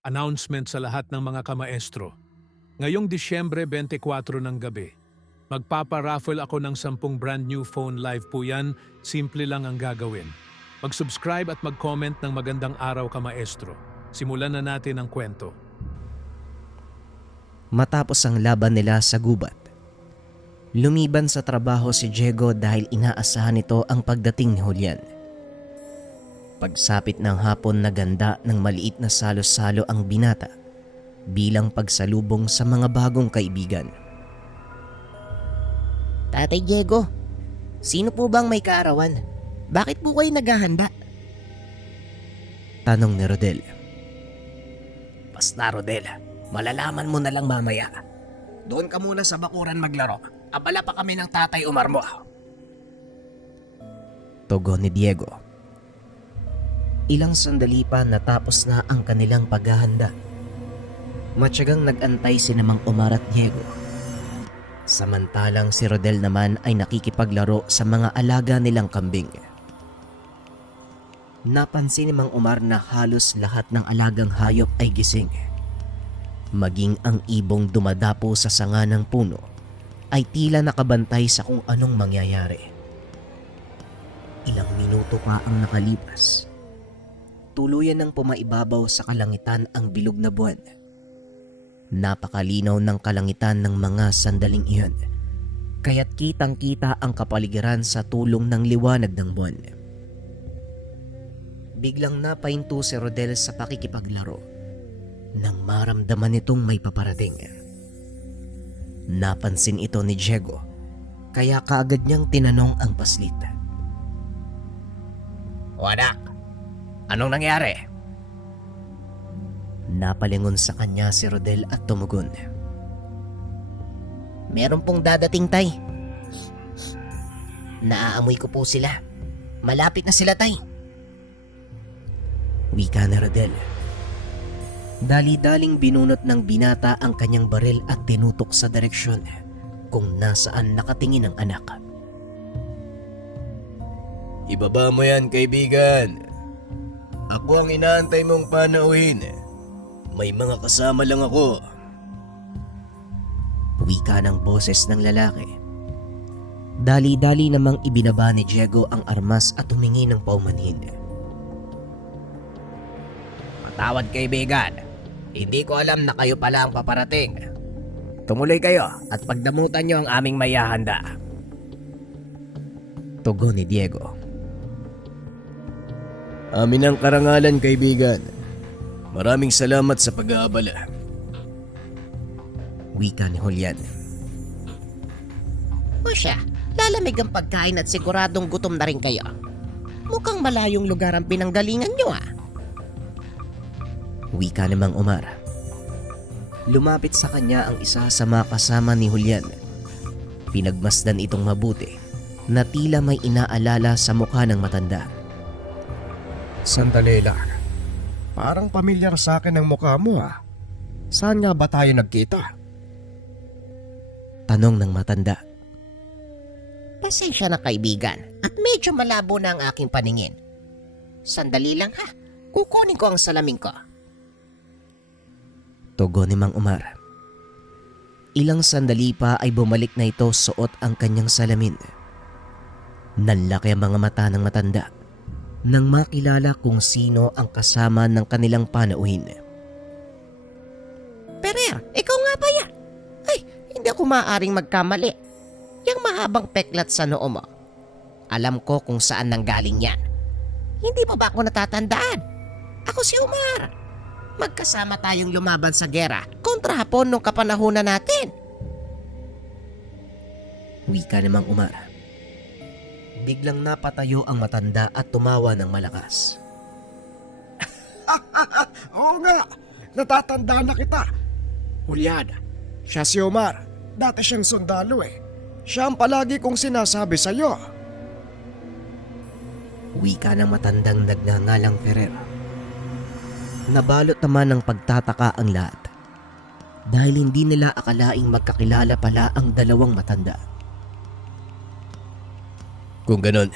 Announcement sa lahat ng mga kamaestro. Ngayong Disyembre 24 ng gabi, magpapa-raffle ako ng 10 brand new phone live po yan, simple lang ang gagawin. Mag-subscribe at mag-comment ng magandang araw kamaestro. Simulan na natin ang kwento. Matapos ang laban nila sa gubat, lumiban sa trabaho si Diego dahil inaasahan nito ang pagdating ni Julian. Pagsapit ng hapon, naganda ng maliit na salo-salo ang binata bilang pagsalubong sa mga bagong kaibigan. Tatay Diego, sino po bang may kaarawan? Bakit po kayo naghahanda? Tanong ni Rodel. Basta Rodel, malalaman mo na lang mamaya. Doon ka muna sa bakuran maglaro. Abala pa kami ng Tatay Umar mo. Tugon ni Diego. Ilang sandali pa natapos na ang kanilang paghahanda. Matyagang nag-antay si Mang Omar at Diego. Samantalang si Rodel naman ay nakikipaglaro sa mga alaga nilang kambing. Napansin ni Mang Omar na halos lahat ng alagang hayop ay gising. Maging ang ibong dumadapo sa sanga ng puno ay tila nakabantay sa kung anong mangyayari. Ilang minuto pa ang nakalipas. Tuluyan ng pumaibabaw sa kalangitan ang bilog na buwan. Napakalinaw ng kalangitan ng mga sandaling iyon, kaya't kitang-kita ang kapaligiran sa tulong ng liwanag ng buwan. Biglang napahinto si Rodel sa pakikipaglaro nang maramdaman nitong may paparating. Napansin ito ni Diego, kaya kaagad niyang tinanong ang paslit. O anak, anong nangyari? Napalingon sa kanya si Rodel at tumugon. Meron pong dadating, tay. Naaamoy ko po sila. Malapit na sila, tay. Wika ni Rodel. Dali-daling binunot ng binata ang kanyang baril at tinutok sa direksyon kung nasaan nakatingin ang anak. Ibaba mo yan, kaibigan. Ako ang inaantay mong panauhin. May mga kasama lang ako. Wika ng boses ng lalaki. Dali-dali namang ibinaba ni Diego ang armas at humingi ng paumanhin. Patawad, kaibigan. Hindi ko alam na kayo pala ang paparating. Tumuloy kayo at pagdamutan niyo ang aming mayahanda. Tugon ni Diego. Amin ang karangalan, kaibigan. Maraming salamat sa pag-aabala. Wika ni Julian. O siya, lalamig ang pagkain at siguradong gutom na rin kayo. Mukhang malayong lugar ang pinanggalingan niyo ah. Wika ni Mang Omar. Lumapit sa kanya ang isa sa mga kasama ni Julian. Pinagmasdan itong mabuti na tila may inaalala sa mukha ng matanda. Sandali lang. Parang pamilyar sa akin ang mukha mo ah. Saan nga ba tayo nagkita? Tanong ng matanda. Pasensya na, kaibigan, at medyo malabo na ang aking paningin. Sandali lang ha, kukunin ko ang salamin ko. Tugon ni Mang Omar. Ilang sandali pa ay bumalik na ito suot ang kanyang salamin. Nanlaki ang mga mata ng matanda nang makilala kung sino ang kasama ng kanilang panauhin. Perer, ikaw nga ba yan? Ay, hindi ako maaaring magkamali. Yang mahabang peklat sa noo mo. Alam ko kung saan nanggaling yan. Hindi pa ba ako natatandaan? Ako si Omar. Magkasama tayong lumaban sa gera kontra Hapon nung kapanahunan natin. Wika ni Mang Omar. Biglang napatayo ang matanda at tumawa ng malakas. Oo nga, natatanda na kita. Julian, siya si Omar. Dati siyang sundalo eh. Siya ang palagi kong sinasabi sa'yo. Wika ng matandang nagngangalang Ferrer. Nabalot naman ng pagtataka ang lahat dahil hindi nila akalaing magkakilala pala ang dalawang matanda. Kung ganon,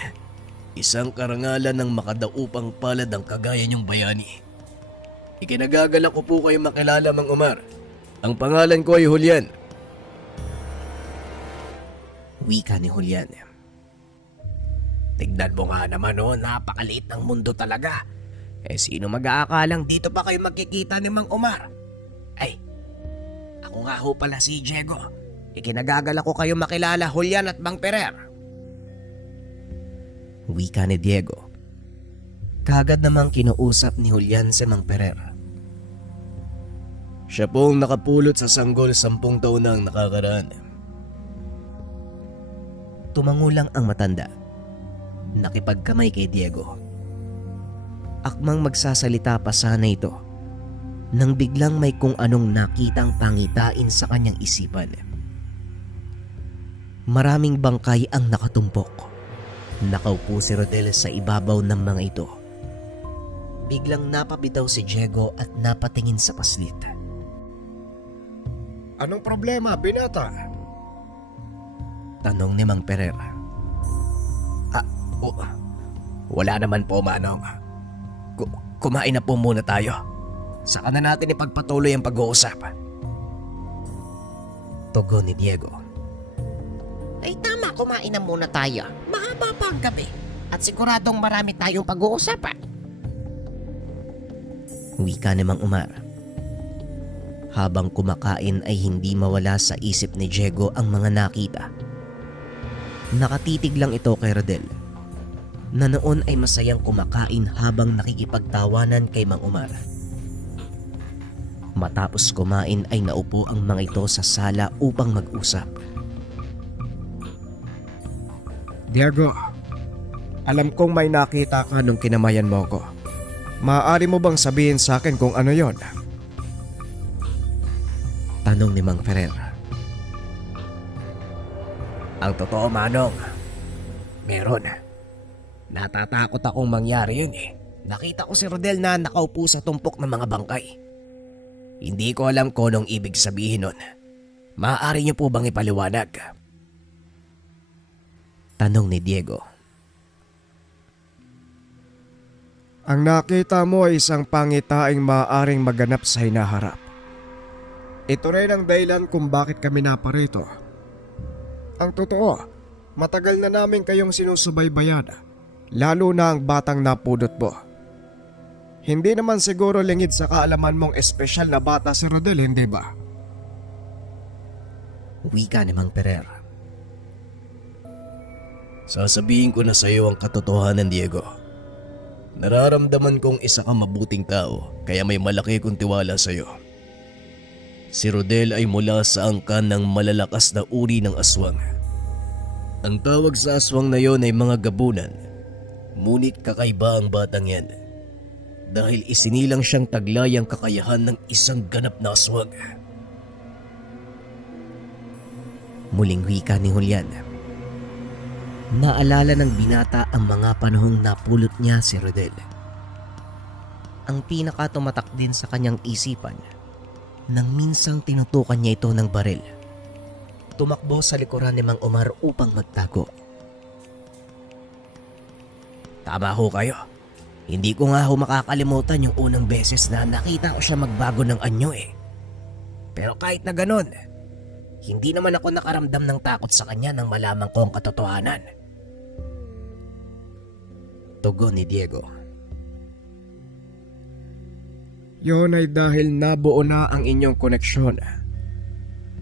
isang karangalan ng makadaupang palad ang kagaya niyong bayani. Ikinagagalak ko po kayo makilala, Mang Omar. Ang pangalan ko ay Julian. Wika ni Julian. Tignan mo nga naman napakaliit ng mundo talaga. Sino mag-aakalang dito pa kayo magkikita ni Mang Omar? Ay, ako nga ho pala si Diego. Ikinagagalak ko kayo makilala, Julian at Mang Perer. Wika ni Diego. Kagad namang kinausap ni Julian si Mang Perer. Siya pong nakapulot sa sanggol 10 taon na ang nakakaraan. Tumangulang ang matanda. Nakipagkamay kay Diego. Akmang magsasalita pa sana ito nang biglang may kung anong nakitang pangitain sa kanyang isipan. Maraming bangkay ang nakatumpok. Nakaupo si Rodel sa ibabaw ng mga ito. Biglang napabitaw si Diego at napatingin sa paslit. Anong problema, binata? Tanong ni Mang Perer. Wala naman po, Manong. Kumain na po muna tayo. Saka na natin ipagpatuloy ang pag-uusap. Tugon ni Diego. Ay tama, kumain na muna tayo. Mahaba pa ang gabi. At siguradong marami tayong pag-uusapan. Wika ni Mang Omar. Habang kumakain ay hindi mawala sa isip ni Diego ang mga nakita. Nakatitig lang ito kay Rodel, na noon ay masayang kumakain habang nakikipagtawanan kay Mang Omar. Matapos kumain ay naupo ang mga ito sa sala upang mag-usap. Diego, alam kong may nakita ka nung kinamayan mo ko. Maaari mo bang sabihin sa akin kung ano yon? Tanong ni Mang Ferrer. Ang totoo, Manong, meron. Natatakot akong mangyari yun Nakita ko si Rodel na nakaupo sa tumpok ng mga bangkay. Hindi ko alam kung anong ibig sabihin nun. Maaari niyo po bang ipaliwanag? Tanong ni Diego. Ang nakita mo ay isang pangitaing maaaring maganap sa hinaharap. Ito rin ang dahilan kung bakit kami naparito. Ang totoo, matagal na namin kayong sinusubaybayan, lalo na ang batang napudot mo. Hindi naman siguro lingid sa kaalaman mong espesyal na bata si Rodel, hindi ba? Wika ni Mang Ferrer. Sasabihin ko na sa iyo ang katotohanan, Diego. Nararamdaman kong isa kang mabuting tao, kaya may malaki kong tiwala sa iyo. Si Rodel ay mula sa angkan ng malalakas na uri ng aswang. Ang tawag sa aswang na yon ay mga gabunan. Ngunit kakaiba ang batang yan. Dahil isinilang siyang taglay ang kakayahan ng isang ganap na aswang. Muling wika ni Julian. Naalala ng binata ang mga panahong napulot niya si Rodel. Ang pinakatumatak din sa kanyang isipan nang minsang tinutukan niya ito ng baril. Tumakbo sa likuran ni Mang Omar upang magtago. Tama ho kayo. Hindi ko nga ho makakalimutan yung unang beses na nakita ko siya magbago ng anyo Pero kahit na ganon, hindi naman ako nakaramdam ng takot sa kanya nang malaman ko ang katotohanan. Tugon ni Diego. Yon ay dahil nabuo na ang inyong koneksyon.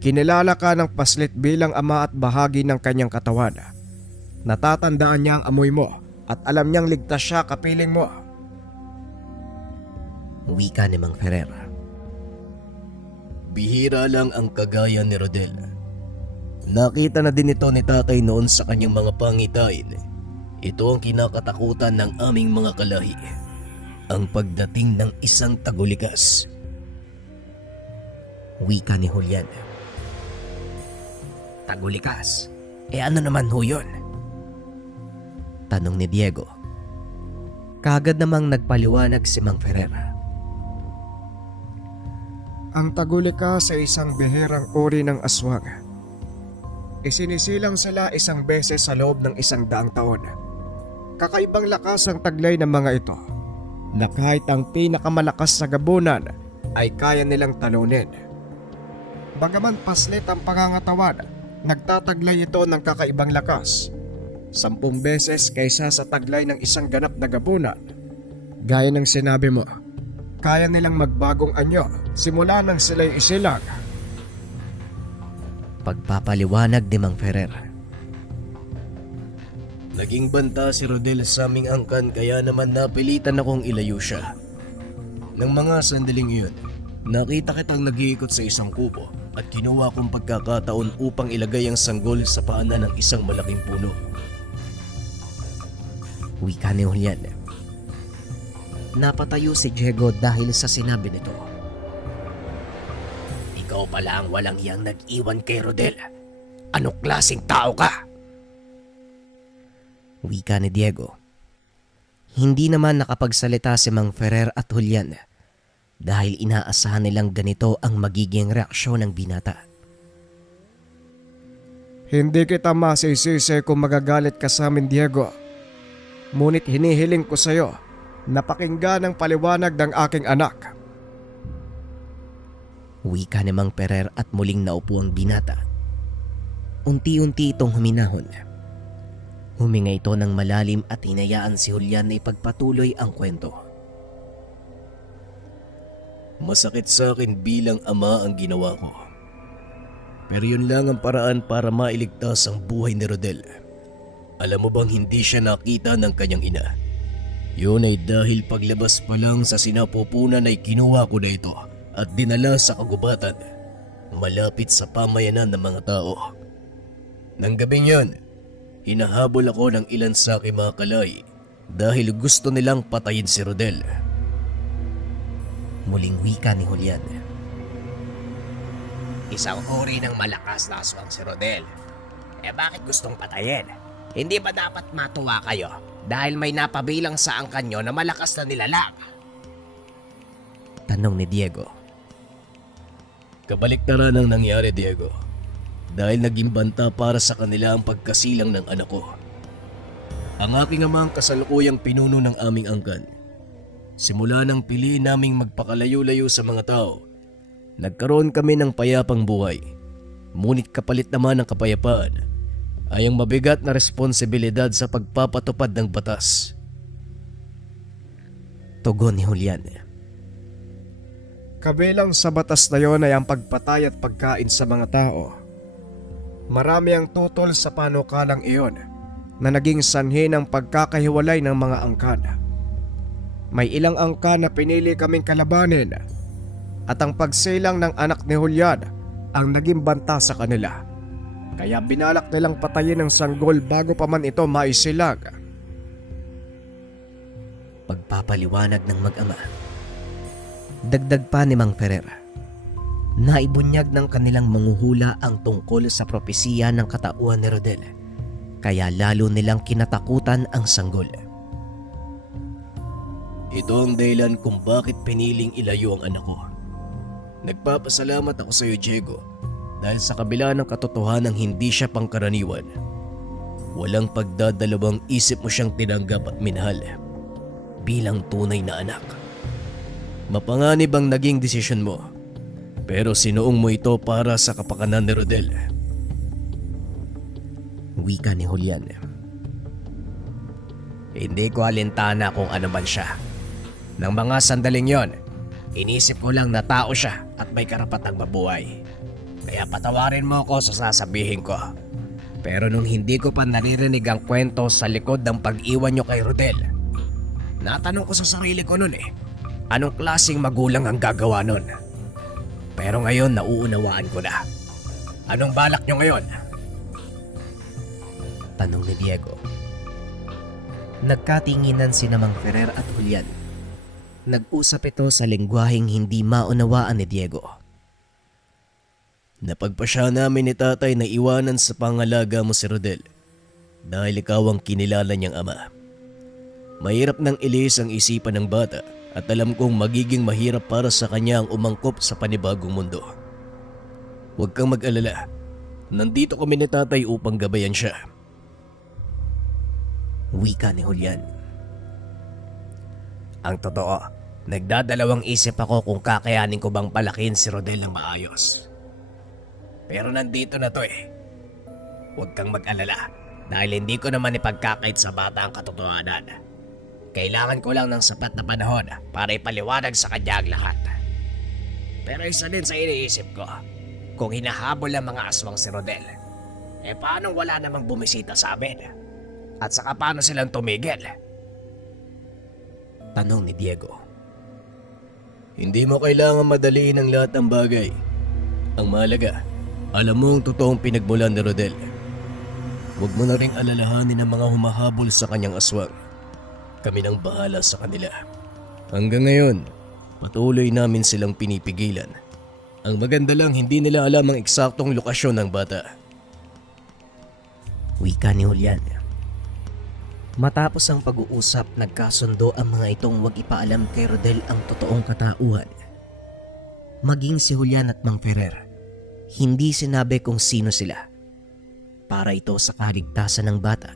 Kinilala ka ng paslit bilang ama at bahagi ng kanyang katawan. Natatandaan niya ang amoy mo at alam niyang ligtas siya kapiling mo. Wika ni Mang Ferrer. Bihira lang ang kagaya ni Rodel. Nakita na din ito ni tatay noon sa kanyang mga pangitain. Ito ang kinakatakutan ng aming mga kalahi. Ang pagdating ng isang tagulikas. Wika ni Julian. Tagulikas? Ano naman ho yun? Tanong ni Diego. Kagad namang nagpaliwanag si Mang Ferrer. Ang tagulikas sa isang bihirang uri ng aswang. Isinisilang sila isang beses sa loob ng 100 taon. Kakaibang lakas ang taglay ng mga ito. na kahit ang pinakamalakas na gabunan ay kaya nilang talunin. Bagaman paslit ang pangangatawan, nagtataglay ito ng kakaibang lakas. 10 beses kaysa sa taglay ng isang ganap na gabunan. Gaya ng sinabi mo, kaya nilang magbagong anyo simula nang sila'y isilang. Pagpapaliwanag ni Mang Ferrer. Naging banta si Rodel sa aming angkan kaya naman napilitan akong ilayo siya. Nang mga sandaling iyon, nakita kitang nag-iikot sa isang kubo at kinuha kong pagkakataon upang ilagay ang sanggol sa paanan ng isang malaking puno. Wika ni Julian. Napatayo si Diego dahil sa sinabi nito. Ikaw pala ang walang iyang nag-iwan kay Rodel. Anong klaseng tao ka? Wika ni Diego. Hindi naman nakapagsalita si Mang Ferrer at Julian dahil inaasahan nilang ganito ang magiging reaksyon ng binata. Hindi kita masisisi kung magagalit ka sa amin, Diego. Ngunit hinihiling ko sa iyo na pakinggan ang paliwanag ng aking anak. Wika ni Mang Ferrer at muling naupo ang binata. Unti-unti itong huminahon. Huminga ito ng malalim at hinayaan si Julian na ipagpatuloy ang kwento. Masakit sa akin bilang ama ang ginawa ko. Pero yun lang ang paraan para mailigtas ang buhay ni Rodel. Alam mo bang hindi siya nakita ng kanyang ina? Yun ay dahil paglabas pa lang sa sinapupunan ay kinuha ko na ito at dinala sa kagubatan, malapit sa pamayanan ng mga tao. Nang gabing yun, hinahabol ako ng ilan sa aking mga kalay dahil gusto nilang patayin si Rodel. Muling wika ni Julian. Isang uri ng malakas na aswang si Rodel. Bakit gustong patayin? Hindi ba dapat matuwa kayo dahil may napabilang sa angkan nyo na malakas na nilalang? Tanong ni Diego. Kabaliktaran ang nangyari, Diego. Dahil naging banta para sa kanila ang pagkasilang ng anak ko. Ang aking ama ang kasalukuyang pinuno ng aming angkan. Simula nang piliin naming magpakalayo-layo sa mga tao, nagkaroon kami ng payapang buhay. Ngunit kapalit naman ng kapayapaan ay ang mabigat na responsibilidad sa pagpapatupad ng batas. Tugon ni Julian. Kabilang sa batas na yon ay ang pagpatay at pagkain sa mga tao. Marami ang tutol sa panukalang iyon na naging sanhi ng pagkakahiwalay ng mga angkan. May ilang angkan na pinili kaming kalabanin at ang pagsilang ng anak ni Julian ang naging banta sa kanila. Kaya binalak nilang patayin ng sanggol bago pa man ito maisilag. Pagpapaliwanag ng mag-ama. Dagdag pa ni Mang Ferrer. Naibunyag ng kanilang manguhula ang tungkol sa propesiya ng katauhan ni Rodel. Kaya lalo nilang kinatakutan ang sanggol. Ito ang dahilan kung bakit piniling ilayo ang anak ko. Nagpapasalamat ako sa iyo, Diego, dahil sa kabila ng katotohanang hindi siya pangkaraniwan, walang pagdadalawang isip mo siyang tinanggap at minahal bilang tunay na anak. Mapanganib ang naging desisyon mo, pero sinuong mo ito para sa kapakanan ni Rodel. Wika ni Julian. Hindi ko alintana kung ano man siya. Nang mga sandaling yon, inisip ko lang na tao siya at may karapatang mabuhay. Kaya patawarin mo ako sa sasabihin ko. Pero nung hindi ko pa naririnig ang kwento sa likod ng pag-iwan nyo kay Rodel, natanong ko sa sarili ko nun anong klaseng magulang ang gagawa nun? Pero ngayon nauunawaan ko na. Anong balak nyo ngayon? Tanong ni Diego. Nagkatinginan sina Mang Ferrer at Julian. Nag-usap ito sa lengguaheng hindi maunawaan ni Diego. Napagpasya namin ni tatay na iwanan sa pangalaga mo si Rodel dahil ikaw ang kinilala niyang ama. Mahirap nang ilis ang isipan ng bata at alam kong magiging mahirap para sa kanya ang umangkop sa panibagong mundo. Huwag kang mag-alala. Nandito kami ni tatay upang gabayan siya. Wika ni Julian. Ang totoo, nagdadalawang isip ako kung kakayanin ko bang palakin si Rodel ng maayos. Pero nandito na to eh. Huwag kang mag-alala dahil hindi ko naman ipagkakait sa bata ang katotohanan. Kailangan ko lang ng sapat na panahon para ipaliwanag sa kanya ang lahat. Pero isa din sa iniisip ko, kung hinahabol ang mga aswang si Rodel, paano wala namang bumisita sa amin? At saka paano silang tumigil? Tanong ni Diego. Hindi mo kailangan madaliin ang lahat ng bagay. Ang mahalaga, alam mo ang totoong pinagmulan ni Rodel. Huwag mo na ring alalahanin ang mga humahabol sa kanyang aswang. Kami nang bahala sa kanila. Hanggang ngayon, patuloy namin silang pinipigilan. Ang maganda lang, hindi nila alam ang eksaktong lokasyon ng bata. Wika ni Julian. Matapos ang pag-uusap, nagkasundo ang mga itong wag ipaalam kay Rodel ang totoong katauhan. Maging si Julian at Mang Ferrer, hindi sinabi kung sino sila. Para ito sa kaligtasan ng bata.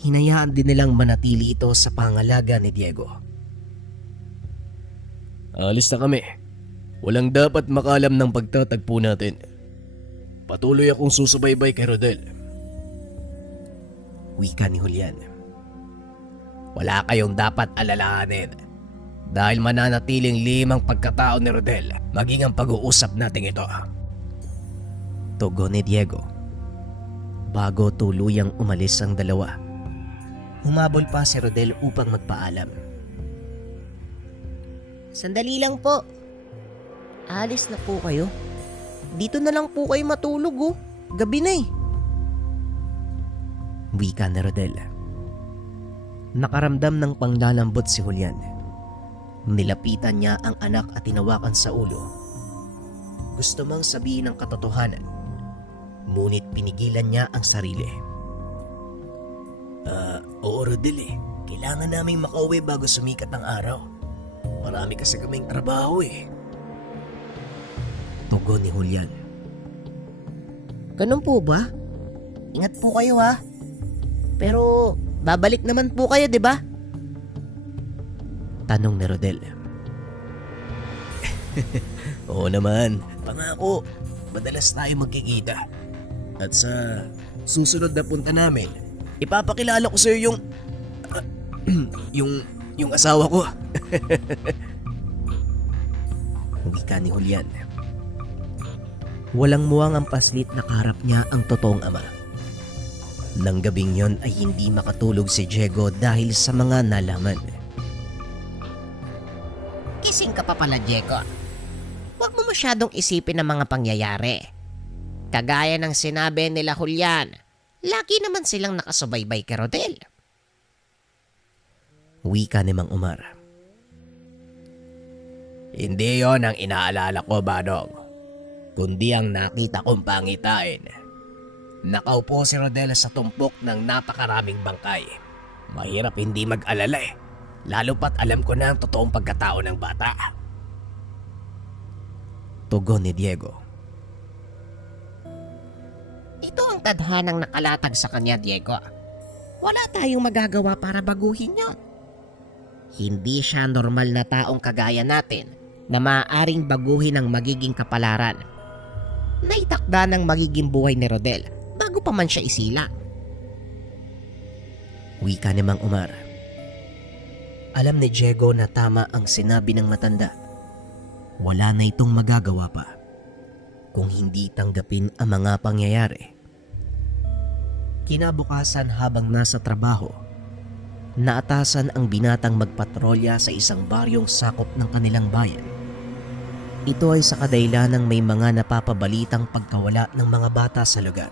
Hinayaan din nilang manatili ito sa pangalaga ni Diego. Alis na kami. Walang dapat makalam ng pagtatagpo natin. Patuloy akong susubaybay kay Rodel. Wika ni Julian. Wala kayong dapat alalahanin. Dahil mananatiling 5 pagkatao ni Rodel, maging ang pag-uusap natin ito. Tugon ni Diego. Bago tuluyang umalis ang dalawa, humabol pa si Rodel upang magpaalam. Sandali lang po. Alis na po kayo. Dito na lang po kayo matulog oh. Gabi na eh. Wika ni Rodel. Nakaramdam ng panglalambot si Julian. Nilapitan niya ang anak at tinawakan sa ulo. Gusto mang sabihin ang katotohanan, ngunit pinigilan niya ang sarili. Oo Rodel kailangan naming makauwi bago sumikat ang araw. Marami kasi kaming trabaho eh. Tugon ni Julian. Ganun po ba? Ingat po kayo ha. Pero babalik naman po kayo, 'di ba? Tanong ni Rodel. Oo naman, pangako. Madalas tayo magkikita. At sa susunod na punta namin, ipapakilala ko sa iyo yung asawa ko. Wika ni Julian. Walang muwang ang paslit na kaharap niya ang totoong ama. Nang gabing yon ay hindi makatulog si Diego dahil sa mga nalaman. Kising ka pa pala, Diego. Huwag mo masyadong isipin ang mga pangyayari. Kagaya ng sinabi nila Julian, lagi naman silang nakasubaybay kay Rodel. Wika ni Mang Umar. Hindi yon ang inaalala ko, Badong. Kundi ang nakita kong pangitain. Nakaupo si Rodel sa tumpok ng napakaraming bangkay. Mahirap hindi mag-alala eh. Lalo pat alam ko na ang totoong pagkatao ng bata. Tugon ni Diego. Ito ang tadhanang nakalatag sa kanya, Diego. Wala tayong magagawa para baguhin yon. Hindi siya normal na taong kagaya natin na maaaring baguhin ang magiging kapalaran. Naitakda ng magiging buhay ni Rodel bago pa man siya isila. Wika ni Mang Umar. Alam ni Diego na tama ang sinabi ng matanda. Wala na itong magagawa pa kung hindi tanggapin ang mga pangyayari. Kinabukasan habang nasa trabaho, naatasan ang binatang magpatrolya sa isang baryong sakop ng kanilang bayan. Ito ay sa kadahilanang may mga napapabalitang pagkawala ng mga bata sa lugar.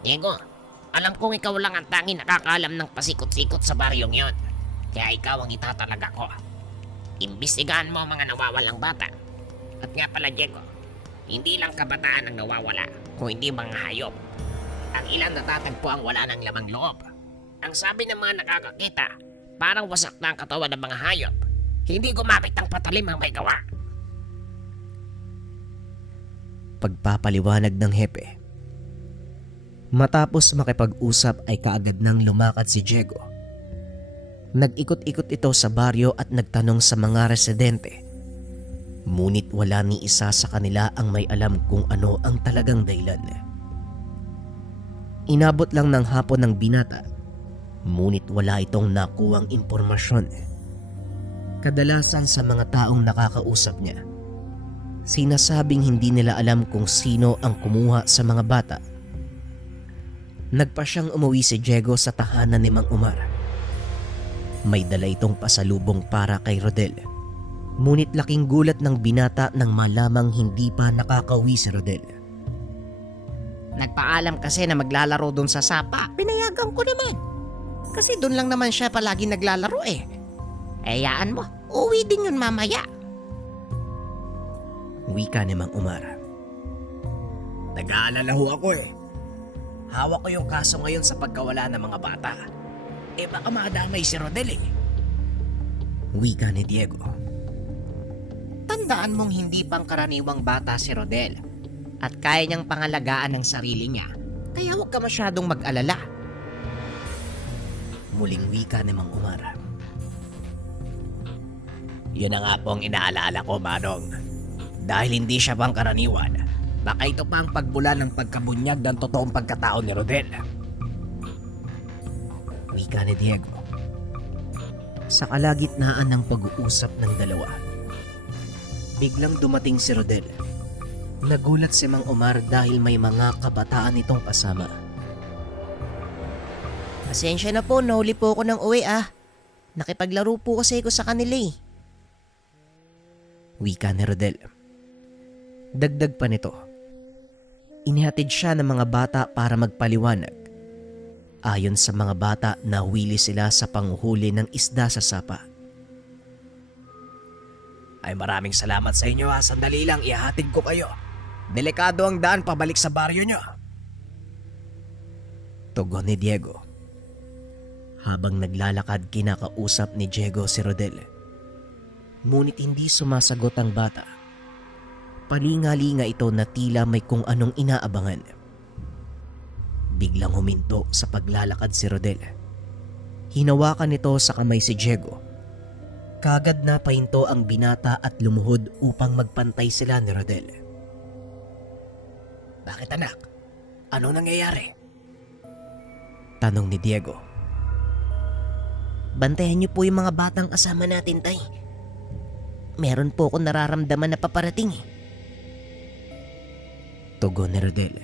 Diego, alam kong ikaw lang ang tanging nakakaalam ng pasikot-sikot sa baryong yon. Kaya ikaw ang itatalaga ko. Imbestigahan mo ang mga nawawalang bata. At nga pala, Diego, hindi lang kabataan ang nawawala, kung hindi mga hayop. Ang ilan natatagpo ang wala ng lamang loob. Ang sabi ng mga nakakakita, parang wasak na ang katawan ng mga hayop. Hindi gumamit ng patalim ang may gawa. Pagpapaliwanag ng hepe. Matapos makipag-usap ay kaagad nang lumakad si Diego. Nag-ikot-ikot ito sa baryo at nagtanong sa mga residente. Ngunit wala ni isa sa kanila ang may alam kung ano ang talagang dahilan. Inabot lang ng hapon ng binata, ngunit wala itong nakuwang impormasyon. Kadalasan sa mga taong nakakausap niya, sinasabing hindi nila alam kung sino ang kumuha sa mga bata. Nagpa siyang umuwi si Diego sa tahanan ni Mang Omar. May dala itong pasalubong para kay Rodel. Ngunit laking gulat ng binata nang malamang hindi pa nakakauwi si Rodel. Nagpaalam kasi na maglalaro doon sa sapa. Pinayagan ko naman. Kasi doon lang naman siya palagi naglalaro eh. Hayaan mo, uwi din yun mamaya. Wika ni Mang Omar. Nag-aalala ho ako eh. Hawak ko yung kaso ngayon sa pagkawala ng mga bata. Baka madamay si Rodel eh. Wika ni Diego. Tandaan mong hindi pangkaraniwang bata si Rodel at kaya niyang pangalagaan ng sarili niya. Kaya huwag ka masyadong mag-alala. Muling wika ni Mang Omar. Yun na nga po ang inaalala ko, Manong. Dahil hindi siya pangkaraniwan, baka ito pa ang pagbula ng pagkabunyag ng totoong pagkatao ni Rodel. Wika ni Diego. Sa kalagitnaan ng pag-uusap ng dalawa, biglang dumating si Rodel. Nagulat si Mang Omar dahil may mga kabataan itong kasama. Pasensya na po, nahuli po ako ng uwi ah. Nakipaglaro po kasi ako sa kanila eh. Wika ni Rodel. Dagdag pa nito, inihatid siya ng mga bata para magpaliwanag. Ayon sa mga bata, nahuli sila sa panghuli ng isda sa sapa. Ay maraming salamat sa inyo ha. Sandali lang, ihahatid ko kayo. Delikado ang daan pabalik sa baryo nyo. Tugon ni Diego. Habang naglalakad, kinakausap ni Diego si Rodel. Ngunit hindi sumasagot ang bata. Palinga-linga ito na tila may kung anong inaabangan. Biglang huminto sa paglalakad si Rodel. Hinawakan nito sa kamay si Diego. Kagad na pahinto ang binata at lumuhod upang magpantay sila ni Rodel. Bakit anak? Ano nangyayari? Tanong ni Diego. Bantayan niyo po yung mga batang kasama natin, tay. Meron po akong nararamdaman na paparating eh. Tugon ni Rodel.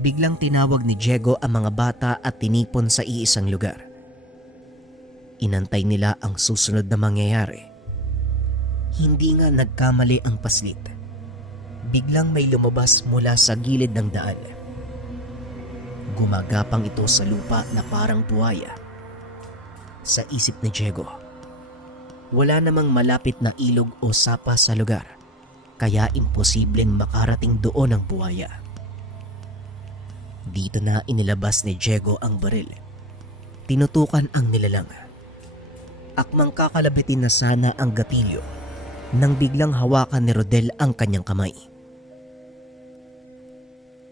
Biglang tinawag ni Diego ang mga bata at tinipon sa iisang lugar. Inantay nila ang susunod na mangyayari. Hindi nga nagkamali ang paslit. Biglang may lumabas mula sa gilid ng daan. Gumagapang ito sa lupa na parang buhaya. Sa isip ni Diego, wala namang malapit na ilog o sapa sa lugar, kaya imposibleng makarating doon ang buhaya. Dito na inilabas ni Diego ang baril. Tinutukan ang nilalang. Akmang kakalabitin na sana ang gatilyo nang biglang hawakan ni Rodel ang kanyang kamay.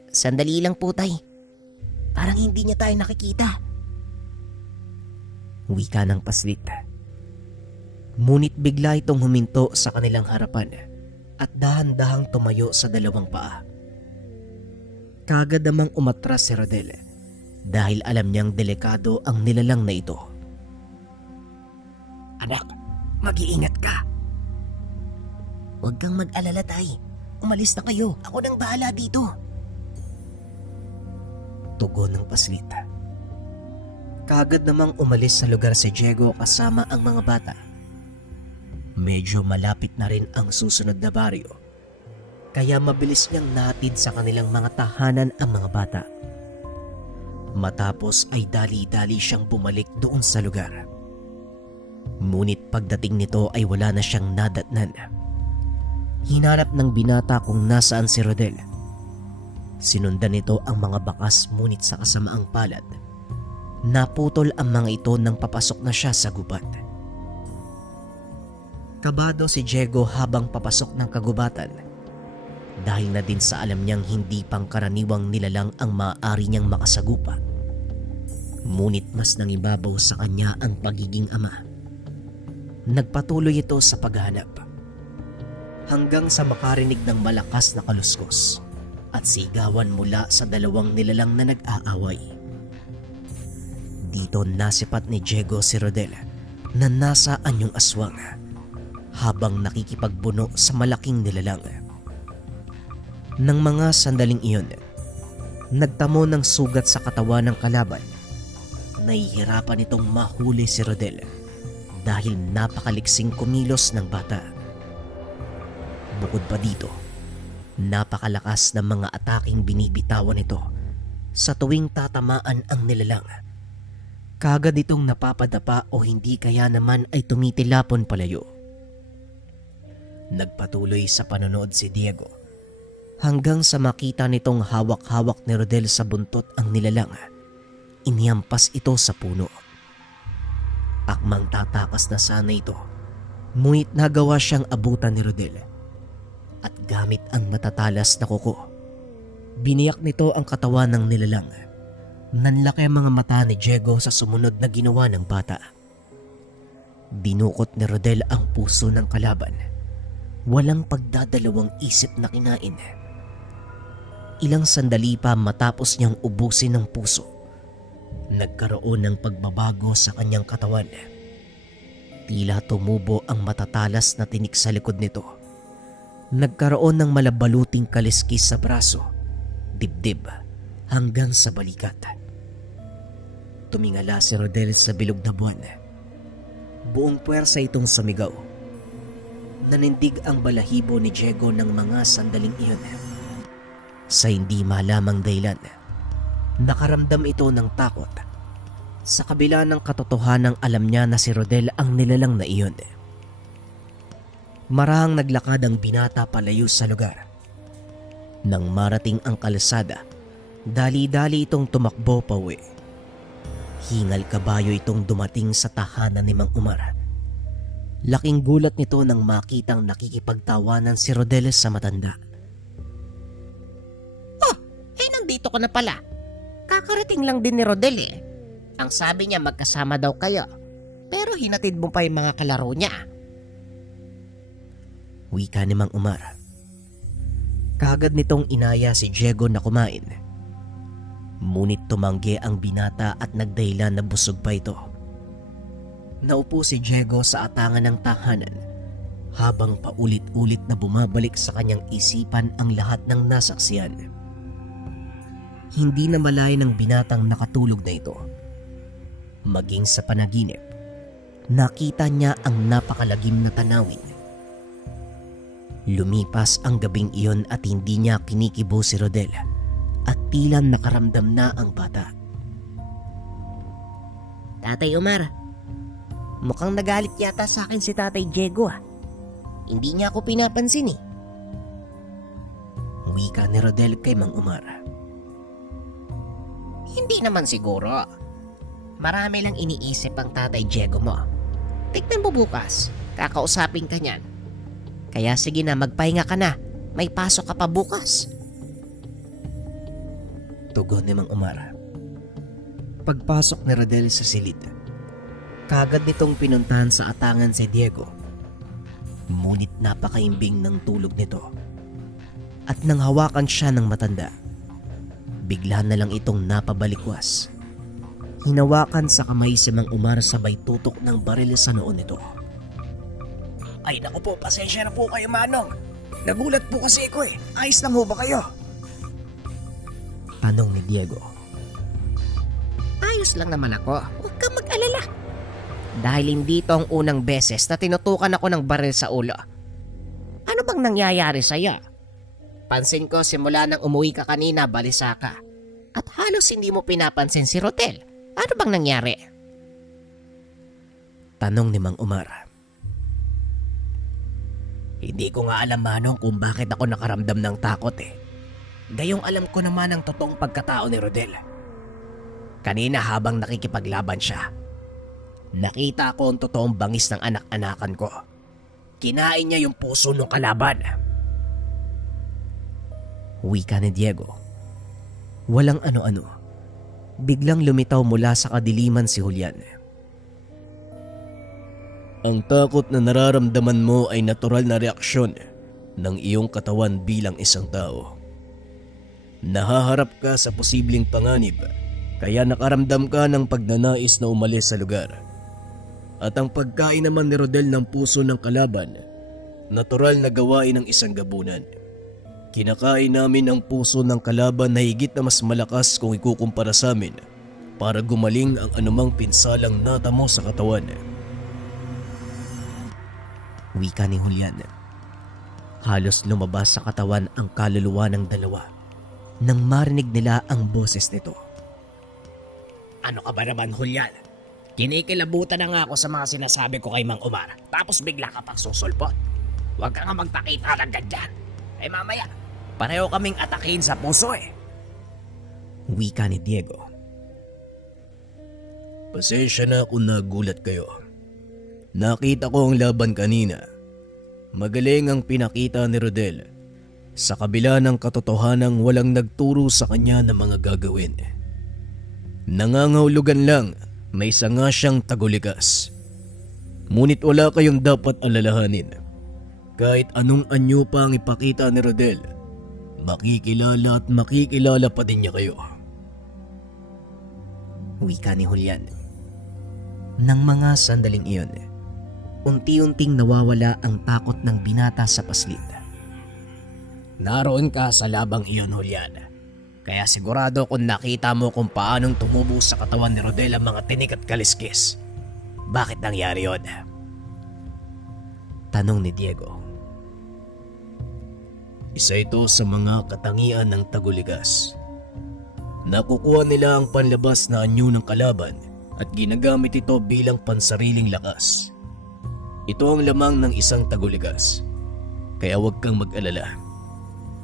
Sandali lang po, tay. Parang hindi niya tayo nakikita. Wika ng paslit. Ngunit bigla itong huminto sa kanilang harapan at dahan-dahang tumayo sa dalawang paa. Kagad namang umatras si Rodel dahil alam niyang delikado ang nilalang na ito. Anak, mag-iingat ka. Huwag kang mag-alala, tay. Umalis na kayo. Ako nang bahala dito. Tugon ng paslit. Kagad namang umalis sa lugar si Diego kasama ang mga bata. Medyo malapit na rin ang susunod na baryo, kaya mabilis niyang nahatid sa kanilang mga tahanan ang mga bata. Matapos ay dali-dali siyang bumalik doon sa lugar. Ngunit pagdating nito ay wala na siyang nadatnan. Hinanap ng binata kung nasaan si Rodel. Sinundan nito ang mga bakas, ngunit sa kasamaang palad, naputol ang mga ito nang papasok na siya sa gubat. Kabado si Diego habang papasok ng kagubatan dahil na din sa alam niyang hindi pangkaraniwang nilalang ang maaari niyang makasagupa. Ngunit mas nangibabaw sa kanya ang pagiging ama. Nagpatuloy ito sa paghahanap hanggang sa makarinig ng malakas na kaluskos at sigawan mula sa dalawang nilalang na nag-aaway. Dito nasipat ni Diego si Rodel na nasa anyong aswang habang nakikipagbuno sa malaking nilalang. Nang mga sandaling iyon, nagtamo ng sugat sa katawan ng kalaban. Nahihirapan itong mahuli si Rodel dahil napakaliksing kumilos ng bata. Bukod pa dito, napakalakas ng mga ataking binibitawan nito sa tuwing tatamaan ang nilalang. Kagad itong napapadapa o hindi kaya naman ay tumitilapon palayo. Nagpatuloy sa panonood si Diego hanggang sa makita nitong hawak-hawak ni Rodel sa buntot ang nilalang. Inihampas ito sa puno. Akmang tatakas na sana ito, ngunit nagawa siyang abutan ni Rodel. At gamit ang matatalas na kuko, biniyak nito ang katawan ng nilalang. Nanlaki ang mga mata ni Diego sa sumunod na ginawa ng bata. Dinukot ni Rodel ang puso ng kalaban. Walang pagdadalawang isip na kinain. Ilang sandali pa matapos niyang ubusin ng puso, nagkaroon ng pagbabago sa kanyang katawan. Tila tumubo ang matatalas na tinik sa likod nito. Nagkaroon ng malabaluting kaliskis sa braso, dibdib, hanggang sa balikat. Tumingala si Rodel sa bilog na buwan. Buong puwersa itong sumigaw. Nanindig ang balahibo ni Diego ng mga sandaling iyon. Sa hindi malamang dahilan, nakaramdam ito ng takot. Sa kabila ng katotohanang alam niya na si Rodel ang nilalang na iyon. Marahang naglakad ang binata palayo sa lugar. Nang marating ang kalsada, dali-dali itong tumakbo pauwi. Hingal kabayo itong dumating sa tahanan ni Mang Umar. Laking gulat nito nang makitang nakikipagtawanan si Rodel sa matanda. Oh, nandito ka na pala. Kakarating lang din ni Rodel eh. Ang sabi niya magkasama daw kayo. Pero hinatid mo pa yung mga kalaro niya. Wika ni Mang Umar. Kagad nitong inaya si Diego na kumain. Ngunit tumanggi ang binata at nagdahilan na busog pa ito. Naupo si Diego sa atangan ng tahanan habang paulit-ulit na bumabalik sa kanyang isipan ang lahat ng nasaksihan. Hindi na malay ng binatang nakatulog na ito. Maging sa panaginip, nakita niya ang napakalagim na tanawin. Lumipas ang gabing iyon at hindi niya kinikibo si Rodel at tila nakaramdam na ang bata. Tatay Omar, mukhang nagalit yata sa akin si Tatay Diego ah. Hindi niya ako pinapansin eh. Wika ni Rodel kay Mang Umar. Hindi naman siguro. Marami lang iniisip ang Tatay Diego mo. Tignan mo bukas, kakausapin ka niyan. Kaya sige na, magpahinga ka na. May pasok ka pa bukas. Tugon ni Mang Umar. Pagpasok ni Rodel sa silid, kagad nitong pinuntahan sa atangan si Diego. Ngunit napakaimbing ng tulog nito. At nang hawakan siya ng matanda, bigla na lang itong napabalikwas. Hinawakan sa kamay si Mang Umar sabay tutok ng baril sa noon nito. Ay naku po, pasensya na po kayo Manong. Nagulat po kasi ako eh. Ayos lang ho ba kayo? Tanong ni Diego. Ayos lang naman ako. Huwag kang mag-alala. Dahil hindi ito ang unang beses na tinutukan ako ng baril sa ulo. Ano bang nangyayari sa'yo? Pansin ko simula nang umuwi ka kanina, balisa ka. At halos hindi mo pinapansin si Rodel. Ano bang nangyari? Tanong ni Mang Umar. Hindi ko nga alam Manong kung bakit ako nakaramdam ng takot eh. Gayong alam ko naman ang totoong pagkatao ni Rodel. Kanina habang nakikipaglaban siya, nakita ko ang totoong bangis ng anak-anakan ko. Kinain niya yung puso ng kalaban. Wika ni Diego. Walang ano-ano. Biglang lumitaw mula sa kadiliman si Julian. Ang takot na nararamdaman mo ay natural na reaksyon ng iyong katawan bilang isang tao. Nahaharap ka sa posibleng panganib, kaya nakaramdam ka ng pagnanais na umalis sa lugar. At ang pagkain naman ni Rodel ng puso ng kalaban, natural na gawain ng isang gabunan. Kinakain namin ang puso ng kalaban na higit na mas malakas kung ikukumpara sa amin para gumaling ang anumang pinsalang natamo sa katawan. Wika ni Julian. Halos lumabas sa katawan ang kaluluwa ng dalawa nang marinig nila ang boses nito. Ano ka ba naman, Julian? Kinikilabutan na nga ako sa mga sinasabi ko kay Mang Omar, tapos bigla ka pang susulpot. Huwag ka nga magpakita ng ganyan. Eh mamaya, pareho kaming atakin sa puso eh. Wika ni Diego. Pasensya na kung nagulat kayo. Nakita ko ang laban kanina. Magaling ang pinakita ni Rodel. Sa kabila ng katotohanang walang nagturo sa kanya ng mga gagawin. Nangangahulugan lang, may isa nga siyang tagulikas. Ngunit wala kayong dapat alalahanin. Kahit anong anyo pa ang ipakita ni Rodel, makikilala at makikilala pa din niya kayo. Wika ni Julian. Nang mga sandaling iyon, unti-unting nawawala ang takot ng binata sa paslit. Naroon ka sa labang iyon, Julian. Kaya sigurado kung nakita mo kung paanong tumubo sa katawan ni Rodel ang mga tinik at kaliskis. Bakit nangyari yun? Tanong ni Diego. Isa ito sa mga katangian ng taguligas. Nakukuha nila ang panlabas na anyo ng kalaban at ginagamit ito bilang pansariling lakas. Ito ang lamang ng isang taguligas. Kaya huwag kang mag-alala.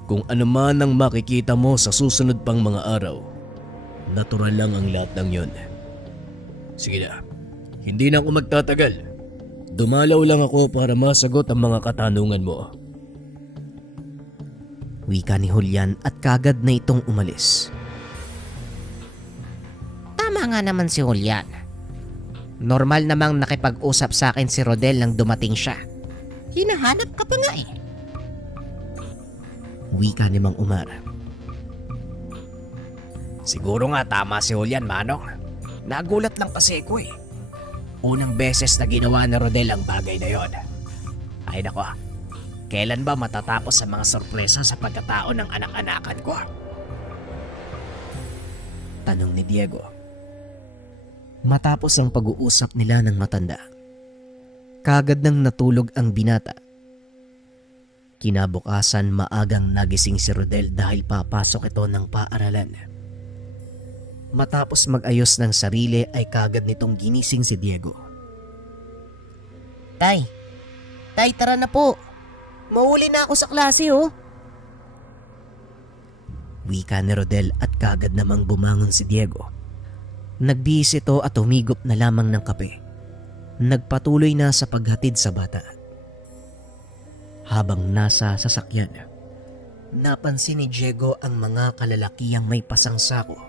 Kung ano man ang makikita mo sa susunod pang mga araw, natural lang ang lahat ng yon. Sige na, hindi na ako magtatagal. Dumalaw lang ako para masagot ang mga katanungan mo. Wika ni Julian at kagad na itong umalis. Tama nga naman si Julian. Normal namang nakipag-usap sa akin si Rodel nang dumating siya. Hinahanap ka pa nga eh. Wika ni Mang Omar. Siguro nga tama si Julian, Manong. Nagulat lang kasi ako eh. Unang beses na ginawa ni Rodel ang bagay na yon. Ay nako, kailan ba matatapos ang mga sorpresa sa pagkatao ng anak-anakan ko? Tanong ni Diego. Matapos ang pag-uusap nila ng matanda, kagad nang natulog ang binata. Kinabukasan maagang nagising si Rodel dahil papasok ito ng paaralan. Matapos mag-ayos ng sarili ay kagad nitong ginising si Diego. Tay, tara na po. Mahuli na ako sa klase oh. Wika ni Rodel at kagad namang bumangon si Diego. Nagbihis ito at humigop na lamang ng kape. Nagpatuloy na sa paghatid sa bata. Habang nasa sasakyan, napansin ni Diego ang mga kalalakiyang may pasang sako.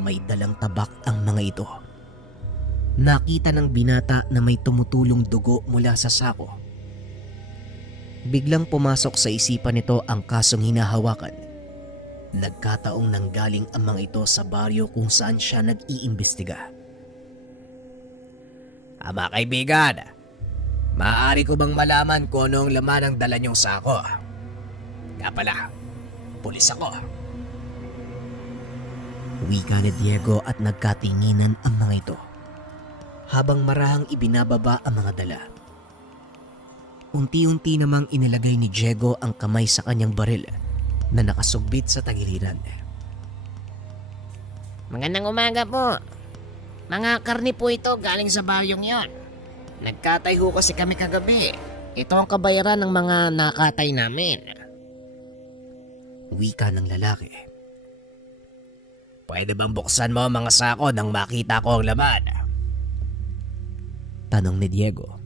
May dalang tabak ang mga ito. Nakita ng binata na may tumutulong dugo mula sa sako. Biglang pumasok sa isipan nito ang kasong hinahawakan. Nagkataong nanggaling ang mga ito sa baryo kung saan siya nag-iimbestiga. Mga kaibigan, maaari ko bang malaman kung anong laman ang dala niyong sako? Nga pala, pulis ako. Wika ni Diego at nagkatinginan ang mga ito. Habang marahang ibinababa ang mga dala. Unti-unti namang inilagay ni Diego ang kamay sa kanyang baril na nakasugbit sa tagiliran. Magandang umaga po. Mga karni po ito galing sa baryong yon. Nagkatay ho kasi kami kagabi. Ito ang kabayaran ng mga nakatay namin. Wika ng lalaki. Pwede bang buksan mo ang mga sako nang makita ko ang laman? Tanong ni Diego.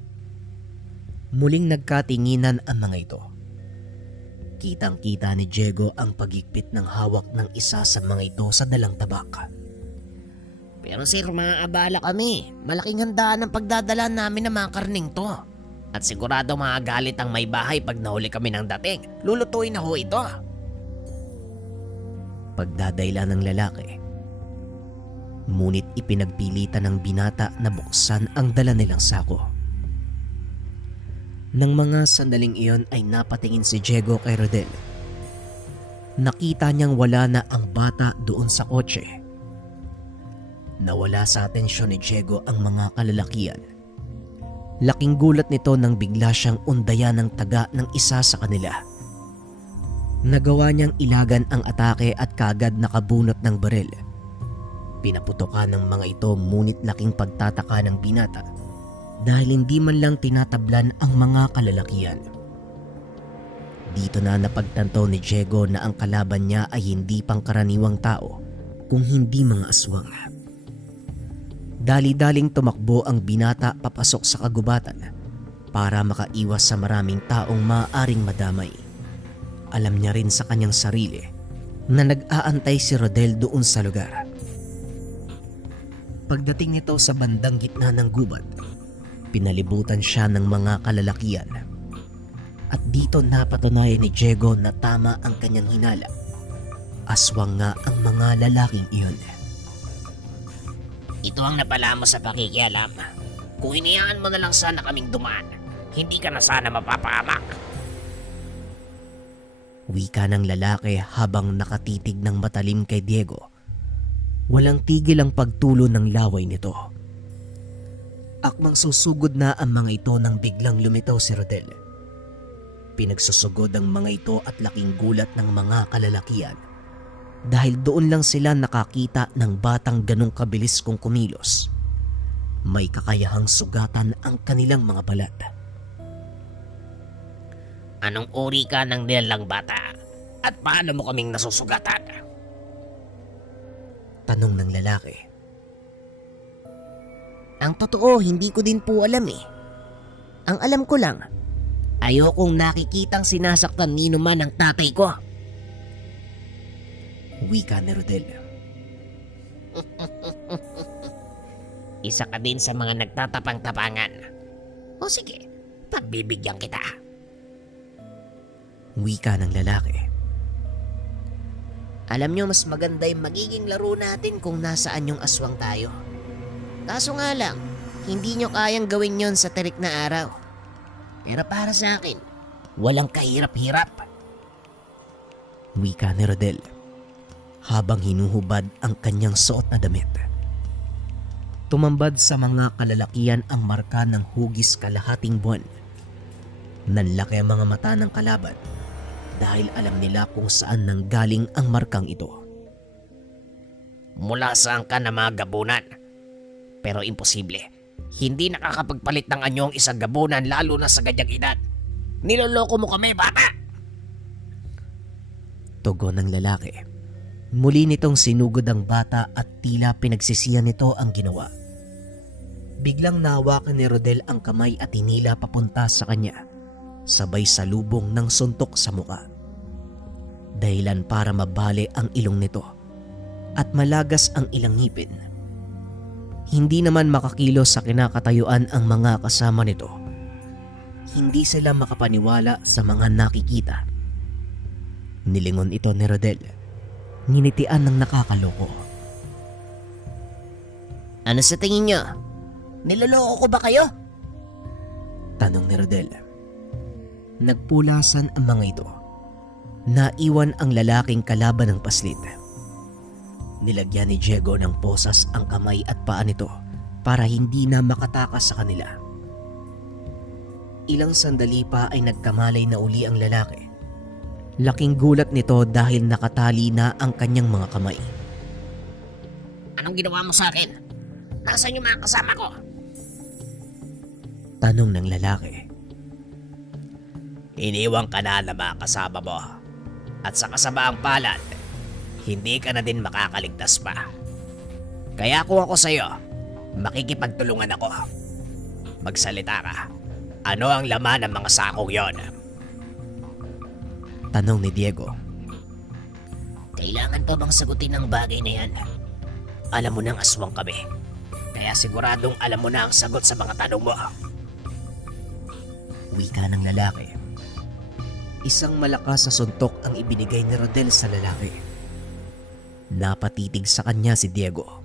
Muling nagkatinginan ang mga ito. Kitang-kita ni Diego ang pagigpit ng hawak ng isa sa mga ito sa dalang tabak. Pero sir, maaabala kami. Malaking handaan ang pagdadala namin ng mga karning to. At sigurado magagalit ang may bahay pag nahuli kami ng dating. Lulutuin na ho ito. Pagdadayla ng lalaki. Ngunit ipinagpilitan ng binata na buksan ang dala nilang sako. Nang mga sandaling iyon ay napatingin si Diego kay Rodel. Nakita niyang wala na ang bata doon sa kotse. Nawala sa atensyon ni Diego ang mga kalalakian. Laking gulat nito nang bigla siyang undayan ng taga ng isa sa kanila. Nagawa niyang ilagan ang atake at kagad nakabunot ng baril. Pinaputokan ng mga ito ngunit laking pagtataka ng binata dahil hindi man lang tinatablan ang mga kalalakian. Dito na napagtanto ni Diego na ang kalaban niya ay hindi pangkaraniwang tao kung hindi mga aswang. Dali-daling tumakbo ang binata papasok sa kagubatan para makaiwas sa maraming taong maaaring madamay. Alam niya rin sa kanyang sarili na nag-aantay si Rodel doon sa lugar. Pagdating nito sa bandang gitna ng gubat, pinalibutan siya ng mga kalalakian. At dito napatunayan ni Diego na tama ang kanyang hinala. Aswang nga ang mga lalaking iyon. Ito ang napala mo sa pakikialam. Kung hinayaan mo na lang sana kaming dumaan, hindi ka na sana mapapahamak. Wika ng lalaki habang nakatitig ng matalim kay Diego. Walang tigil ang pagtulo ng laway nito. Akmang susugod na ang mga ito nang biglang lumitaw si Rodel. Pinagsusugod ang mga ito at laking gulat ng mga kalalakian dahil doon lang sila nakakita ng batang ganong kabilis kung kumilos. May kakayahang sugatan ang kanilang mga balat. Anong uri ka ng nilalang bata? At paano mo kaming nasusugatan? Tanong ng lalaki. Ang totoo, hindi ko din po alam eh. Ang alam ko lang, ayokong nakikitang sinasaktan nino man ang tatay ko. Wika ni Rodel. Isa ka din sa mga nagtatapang-tapangan. O sige, pagbibigyan kita. Wika ng lalaki. Alam nyo, mas maganda yung magiging laro natin kung nasaan yung aswang tayo. Kaso nga lang, hindi nyo kayang gawin yon sa terik na araw. Pero para sa akin, walang kahirap-hirap. Wika ni Rodel habang hinuhubad ang kanyang suot na damit. Tumambad sa mga kalalakian ang marka ng hugis kalahating buwan. Nanlaki ang mga mata ng kalaban dahil alam nila kung saan nanggaling ang markang ito. Mula saan ka na mga gabunan? Pero imposible. Hindi nakakapagpalit ng anyong isang gabunan lalo na sa ganyang edad. Niloloko mo kami, bata! Tugon ng lalaki. Muli nitong sinugod ang bata at tila pinagsisiyan nito ang ginawa. Biglang nahawakan ni Rodel ang kamay at hinila papunta sa kanya, sabay salubong ng suntok sa muka. Dahilan para mabali ang ilong nito at malagas ang ilang ngipin. Hindi naman makakilos sa kinakatayuan ang mga kasama nito. Hindi sila makapaniwala sa mga nakikita. Nilingon ito ni Rodel. Nginitian ng nakakaloko. Ano sa tingin nyo? Niloloko ko ba kayo? Tanong ni Rodel. Nagpulasan ang mga ito. Naiwan ang lalaking kalaban ng paslit. Nilagyan ni Diego ng posas ang kamay at paa nito para hindi na makatakas sa kanila. Ilang sandali pa ay nagkamalay na uli ang lalaki. Laking gulat nito dahil nakatali na ang kanyang mga kamay. Anong ginawa mo sa akin? Nasaan yung mga kasama ko? Tanong ng lalaki. Iniwang ka na ng mga kasama mo. At sa kasamaang palad, hindi ka na din makakaligtas pa. Kaya kung ako sa'yo, makikipagtulungan ako. Magsalita ka. Ano ang laman ng mga sakong yon? Tanong ni Diego. Kailangan pa bang sagutin ang bagay na yan? alam mo nang aswang kami. Kaya siguradong alam mo na ang sagot sa mga tanong mo. Wika ng lalaki. Isang malakas na suntok ang ibinigay ni Rodel sa lalaki. Napatitig sa kanya si Diego.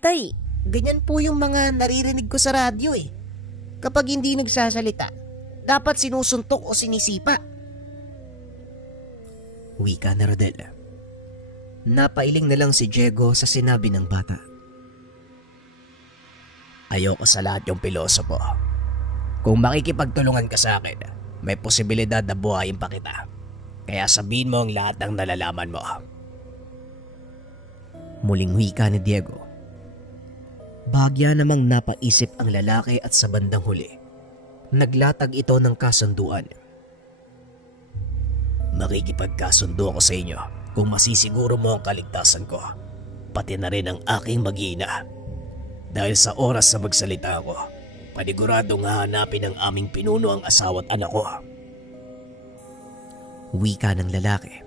Tay, ganyan po yung mga naririnig ko sa radyo eh. Kapag hindi nagsasalita, dapat sinusuntok o sinisipa. Wika ni Rodel. Napailing na lang si Diego sa sinabi ng bata. Ayoko sa lahat yung pilosopo. Kung makikipagtulungan ka sa akin, may posibilidad na buhayin pa kita. Kaya sabihin mo ang lahat ng nalalaman mo. Muling wika ni Diego. Bahagya namang napaisip ang lalaki at sa bandang huli, naglatag ito ng kasunduan. Makikipagkasundo ako sa inyo kung masisiguro mo ang kaligtasan ko, pati na rin ang aking mag-iina. Dahil sa oras na magsalita ako, paniguradong hahanapin ng aming pinuno ang asawa at anak ko. Wika ng lalaki.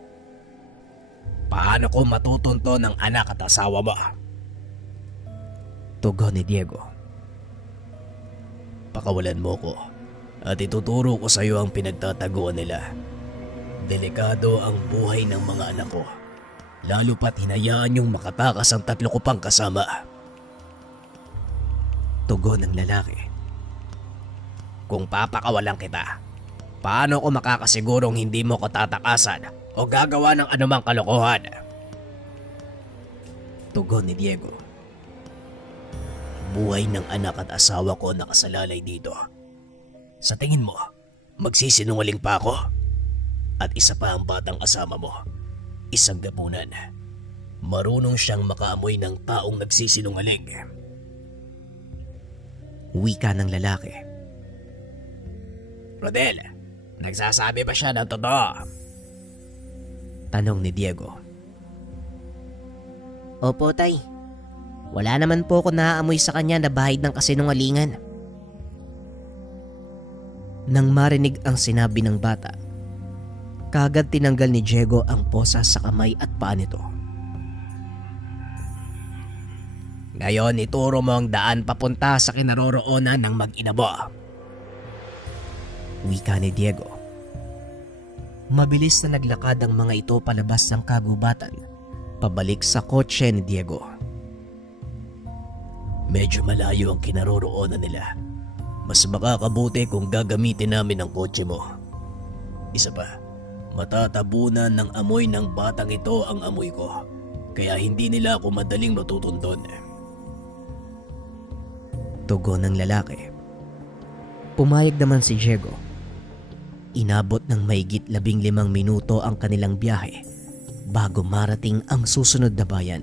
Paano ko matutunto ng anak at asawa mo? Tugon ni Diego. Pakawalan mo ko at ituturo ko sa iyo ang pinagtataguan nila. Delikado ang buhay ng mga anak ko, lalo pat hinayaan yung makatakas ang 3 ko pang kasama. Tugon ng lalaki. Kung papakawalan kita, paano ko makakasigurong hindi mo ko tatakasan o gagawa ng anumang kalokohan? Tugon ni Diego. Buhay ng anak at asawa ko nakasalalay dito. Sa tingin mo, magsisinungaling pa ako? At isa pa ang batang asama mo, isang gabunan. Marunong siyang makaamoy ng taong nagsisinungaling. Wika ng lalaki. Rodel, nagsasabi ba siya ng totoo? Tanong ni Diego. Opo, tay. Wala naman po ako naaamoy sa kanya na bahid ng kasinungalingan. Nang marinig ang sinabi ng bata, kagad tinanggal ni Diego ang posa sa kamay at paa nito. Ngayon ituro mo ang daan papunta sa kinaroroonan ng mag-ina mo. Wika ni Diego. Mabilis na naglakad ang mga ito palabas ng kagubatan, pabalik sa kotse ni Diego. Medyo malayo ang kinaroroonan nila. Mas makakabuti kung gagamitin namin ang kotse mo. Isa pa, matatabunan ng amoy ng batang ito ang amoy ko, kaya hindi nila ako madaling matutunton. Tugon ng lalaki. Pumayag naman si Diego. Inabot ng mahigit 15 minuto ang kanilang biyahe bago marating ang susunod na bayan.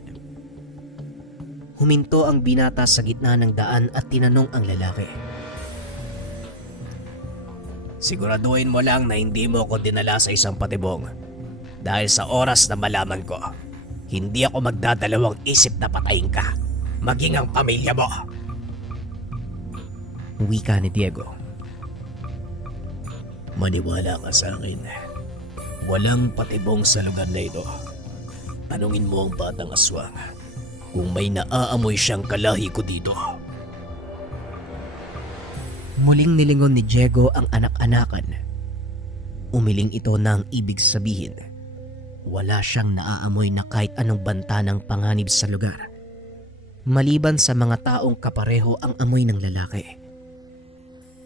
Huminto ang binata sa gitna ng daan at tinanong ang lalaki. Siguraduhin mo lang na hindi mo ako dinala sa isang patibong. Dahil sa oras na malaman ko, hindi ako magdadalawang isip na patayin ka, maging ang pamilya mo. Wika ni Diego. Maniwala ka sa akin. Walang patibong sa lugar na ito. Tanungin mo ang batang aswang kung may naaamoy siyang kalahi ko dito. Muling nilingon ni Diego ang anak-anakan. Umiling ito na ang ibig sabihin. Wala siyang naaamoy na kahit anong banta ng panganib sa lugar, maliban sa mga taong kapareho ang amoy ng lalaki.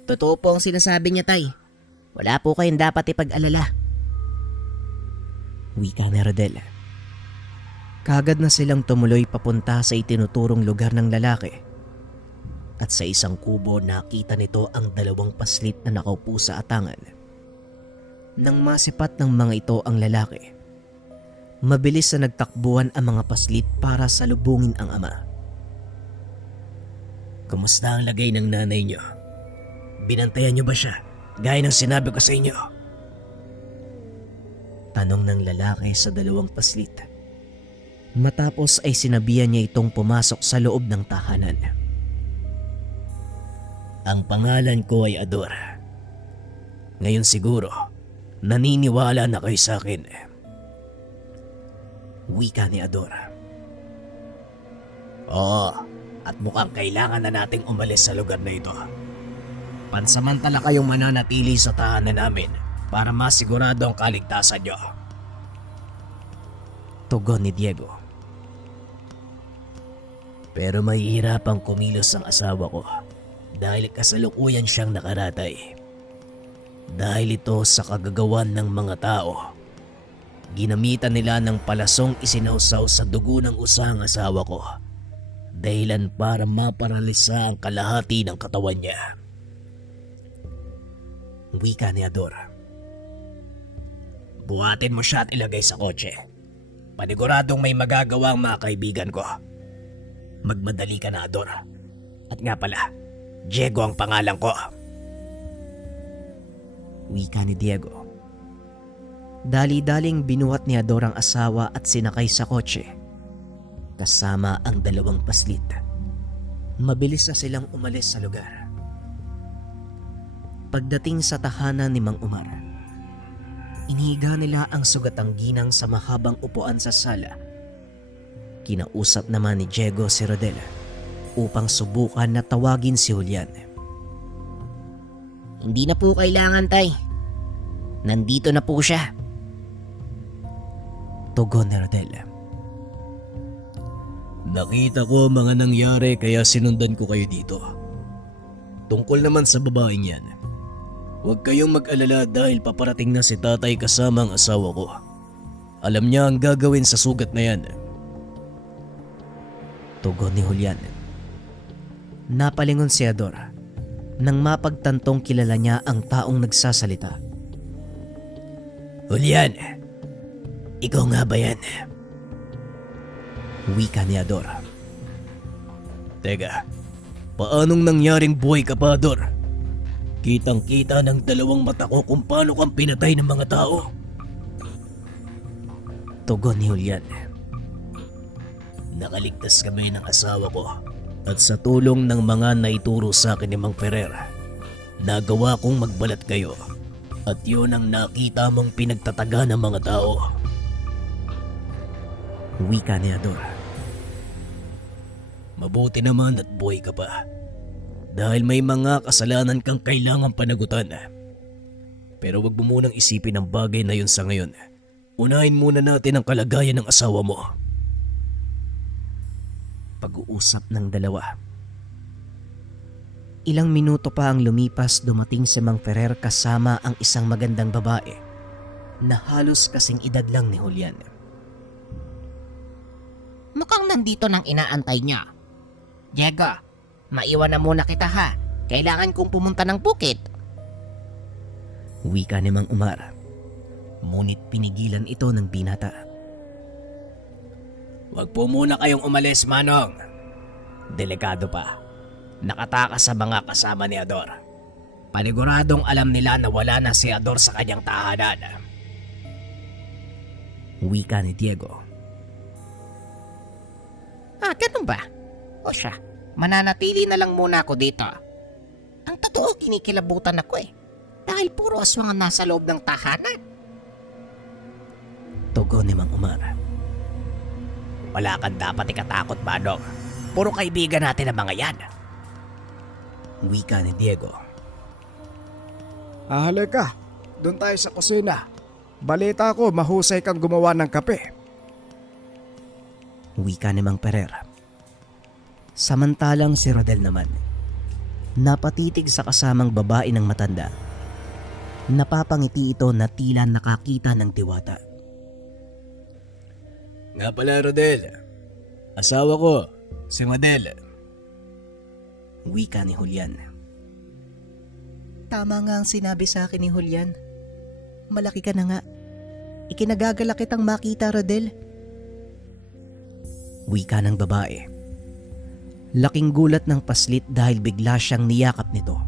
Totoo po ang sinasabi niya, tay. Wala po kayong dapat ipag-alala. Wika ni Rodel. Kagad na silang tumuloy papunta sa itinuturong lugar ng lalaki. At sa isang kubo nakita nito ang 2 paslit na nakaupo sa atangan. Nang masipat ng mga ito ang lalaki, mabilis na nagtakbuhan ang mga paslit para salubungin ang ama. Kumusta ang lagay ng nanay niyo? Binantayan niyo ba siya, gaya ng sinabi ko sa inyo? Tanong ng lalaki sa 2 paslit. Matapos ay sinabihan niya itong pumasok sa loob ng tahanan. Ang pangalan ko ay Ador. Ngayon siguro, naniniwala na kayo sa akin. Wika ni Ador. Oo, at mukhang kailangan na nating umalis sa lugar na ito. Pansamantala kayong mananatili sa tahanan namin para masigurado ang kaligtasan nyo. Tugon ni Diego. Pero mahihirapang kumilos ang asawa ko dahil kasalukuyan siyang nakaratay. Dahil ito sa kagagawan ng mga tao. Ginamitan nila ng palasong isinausaw sa dugo ng usang asawa ko. Dahilan para maparalisa ang kalahati ng katawan niya. Wika ni Ador. Buhatin mo siya at ilagay sa kotse. Paniguradong may magagawa ang mga kaibigan ko. Magmadali ka na, Ador. At nga pala, Diego ang pangalan ko. Wika ni Diego. Dali-daling binuhat ni Ador ang asawa at sinakay sa kotse. Kasama ang dalawang paslit. Mabilis na silang umalis sa lugar. Pagdating sa tahanan ni Mang Umar, inihiga nila ang sugatang ginang sa mahabang upuan sa sala. Kinausap naman ni Diego si Rodel upang subukan na tawagin si Julian. Hindi na po kailangan, tay. Nandito na po siya. Tugon ni Rodel. Nakita ko mga nangyari kaya sinundan ko kayo dito. Tungkol naman sa babaeng yan, huwag kayong mag-alala dahil paparating na si tatay kasama ang asawa ko. Alam niya ang gagawin sa sugat na yan. Tugon ni Julian. Napalingon si Ador nang mapagtantong kilala niya ang taong nagsasalita. Julian, ikaw nga ba yan? Wika ni Ador. Teka, paanong nangyaring buhay ka pa, Ador? Kitang-kita ng dalawang mata ko kung paano kang pinatay ng mga tao. Tugon ni Julian. Nakaligtas kami ng asawa ko at sa tulong ng mga naituro sa akin ni Mang Ferrer, nagawa kong magbalat kayo at yun ang nakita mong pinagtataga ng mga tao. Wika ni Ador. Mabuti naman at buhay ka pa dahil may mga kasalanan kang kailangang panagutan. Pero wag mo munang isipin ang bagay na yun sa ngayon. Unahin muna natin ang kalagayan ng asawa mo. Pag-uusap ng dalawa. Ilang minuto pa ang lumipas, dumating si Mang Ferrer kasama ang isang magandang babae na halos kasing edad lang ni Julian. Mukhang nandito nang inaantay niya. Diego, maiwan na muna kita ha. Kailangan kong pumunta ng bukid. Wika ni Mang Umar. Ngunit pinigilan ito ng binata. Wag po muna kayong umalis, Manong. Delikado pa. Nakatakas sa mga kasama ni Ador. Paniguradong alam nila na wala na si Ador sa kanyang tahanan. Wika ni Diego. Ganun ba? O siya, mananatili na lang muna ako dito. Ang totoo, kinikilabutan ako eh. Dahil puro aswang ang nasa loob ng tahanan. Tugon ni Mang Umar. Wala kang dapat ikatakot, Manong. Puro kaibigan natin ang mga yan. Wika ni Diego. Halika, doon tayo sa kusina. Balita ko, mahusay kang gumawa ng kape. Wika ni Mang Ferrer. Samantalang si Rodel naman, napatitig sa kasamang babae ng matanda. Napapangiti ito na tila nakakita ng diwata. Nga pala, Rodel. Asawa ko, si Madel. Wika ni Julian. Tama nga ang sinabi sa akin ni Julian. Malaki ka na nga. Ikinagagala kitang makita, Rodel. Wika ng babae. Laking gulat ng paslit dahil bigla siyang niyakap nito.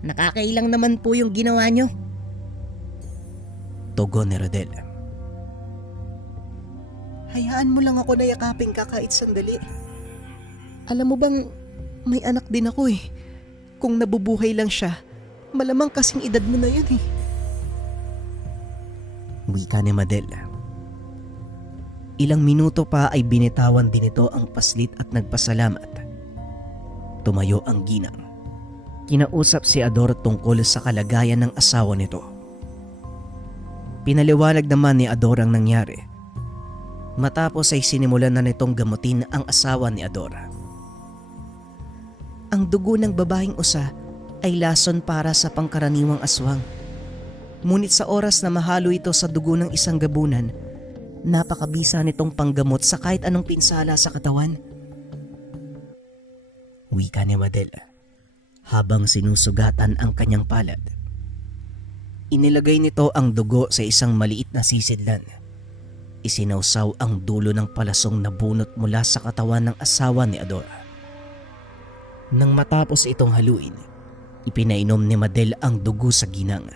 Nakakailang naman po yung ginawa nyo. Tugon ni Rodel. Hayaan mo lang ako na yakapin ka kahit sandali. Alam mo bang may anak din ako eh. Kung nabubuhay lang siya, malamang kasing edad mo na yun eh. Wika ni Madel. Ilang minuto pa ay binitawan din ito ang paslit at nagpasalamat. Tumayo ang ginang. Kinausap si Ador tungkol sa kalagayan ng asawa nito. Pinaliwanag naman ni Ador ang nangyari. Matapos ay sinimulan na nitong gamutin ang asawa ni Ador. Ang dugo ng babaeng usa ay lason para sa pangkaraniwang aswang. Ngunit sa oras na mahalo ito sa dugo ng isang gabunan, napakabisa nitong panggamot sa kahit anong pinsala sa katawan. Wika ni Madel habang sinusugatan ang kanyang palad. Inilagay nito ang dugo sa isang maliit na sisidlan. Isinawsaw ang dulo ng palasong na bunot mula sa katawan ng asawa ni Ador. Nang matapos itong haluin, ipinainom ni Madel ang dugo sa ginang.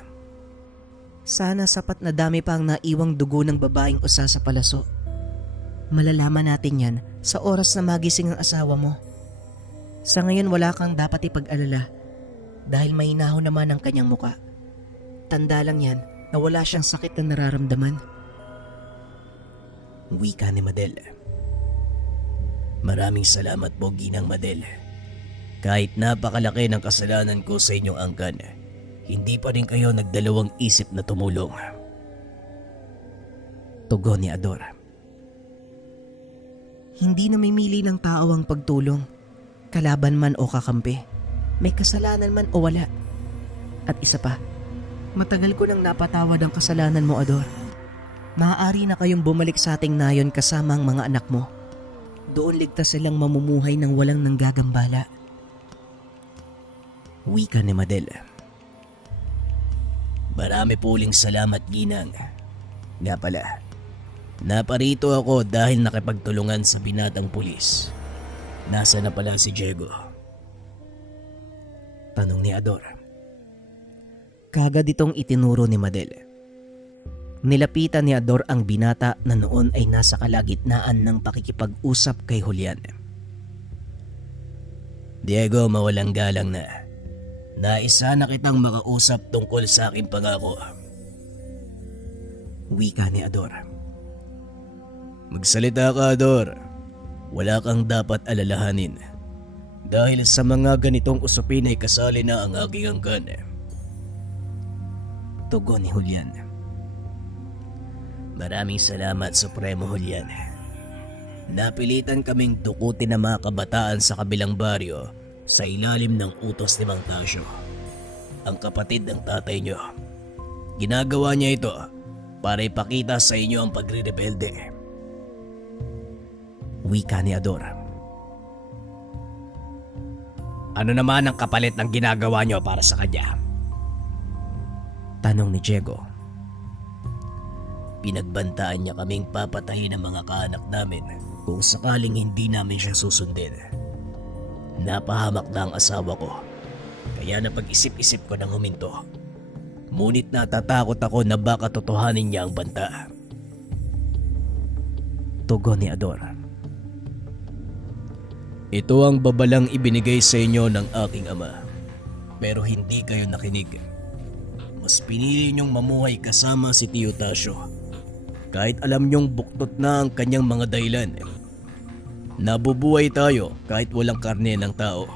Sana sapat na dami pa ang naiwang dugo ng babaeng usa sa palaso. Malalaman natin yan sa oras na magising ang asawa mo. Sa ngayon wala kang dapat ipag-alala dahil mahinaho naman ang kanyang muka. Tanda lang yan na wala siyang sakit na nararamdaman. Wika ni Madel. Maraming salamat po, Ginang Madel. Kahit napakalaki ng kasalanan ko sa inyong angkan, hindi pa rin kayo nagdalawang isip na tumulong. Tugon ni Ador. Hindi namimili ng tao ang pagtulong, kalaban man o kakampi, may kasalanan man o wala. At isa pa, matagal ko nang napatawad ang kasalanan mo, Ador. Maaari na kayong bumalik sa ating nayon kasama ang mga anak mo. Doon ligtas silang mamumuhay ng walang nanggagambala. Wika ni Madel. Marami po uling salamat, Ginang. Nga pala, naparito ako dahil nakipagtulungan sa binatang pulis. Nasa na pala si Diego? Tanong ni Ador. Kagad itong itinuro ni Madel. Nilapitan ni Ador ang binata na noon ay nasa kalagitnaan ng pakikipag-usap kay Julian. Diego, mawalang galang na. Naisa na kitang makausap tungkol sa aking pangako. Wika ni Ador. Magsalita ka, Ador. Wala kang dapat alalahanin. Dahil sa mga ganitong usapin ay kasali na ang aking angkan. Tugon ni Julian. Maraming salamat, Supremo Julian. Napilitan kaming tukutin ang mga kabataan sa kabilang baryo sa ilalim ng utos ni Mang Tasio, ang kapatid ng tatay nyo. Ginagawa niya ito para ipakita sa inyo ang pagre-rebelde. Wika ni Ador. Ano naman ang kapalit ng ginagawa nyo para sa kanya? Tanong ni Diego. Pinagbantaan niya kaming papatayin ng mga kaanak namin kung sakaling hindi namin siya susundin. Napahamak na ang asawa ko, kaya napag-isip-isip ko ng huminto. Ngunit natatakot ako na baka totohanin niya ang banta. Tugon ni Ador. Ito ang babalang ibinigay sa inyo ng aking ama, pero hindi kayo nakinig. Mas pinili niyong mamuhay kasama si Tio Tasio, kahit alam niyong buktot na ang kanyang mga dahilan. Nabubuhay tayo kahit walang karne ng tao.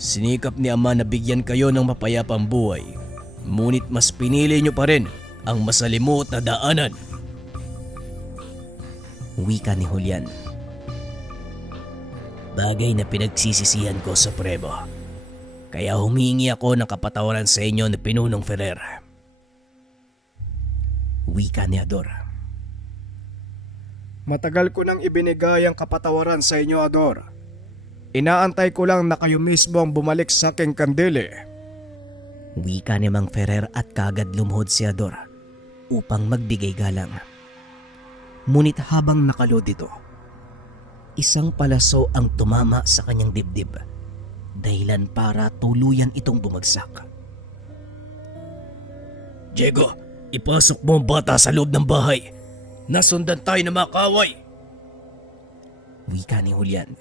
Sinikap ni Ama na bigyan kayo ng mapayapang buhay, ngunit mas pinili niyo pa rin ang masalimuot na daanan. Wika ni Julian. Bagay na pinagsisisihan ko, Supremo. Kaya humingi ako ng kapatawaran sa inyo ni Pinunong Ferrer. Wika ni Ador. Matagal ko nang ibinigay ang kapatawaran sa inyo, Ador. Inaantay ko lang na kayo mismo ang bumalik sa aking kandili. Wika ni Mang Ferrer at kagad lumuhod si Ador upang magbigay galang. Ngunit habang nakalod ito, isang palaso ang tumama sa kanyang dibdib, dahilan para tuluyan itong bumagsak. Diego, ipasok mo ang bata sa loob ng bahay. Nasundan tayo ng mga kaway. Wika ni Julian.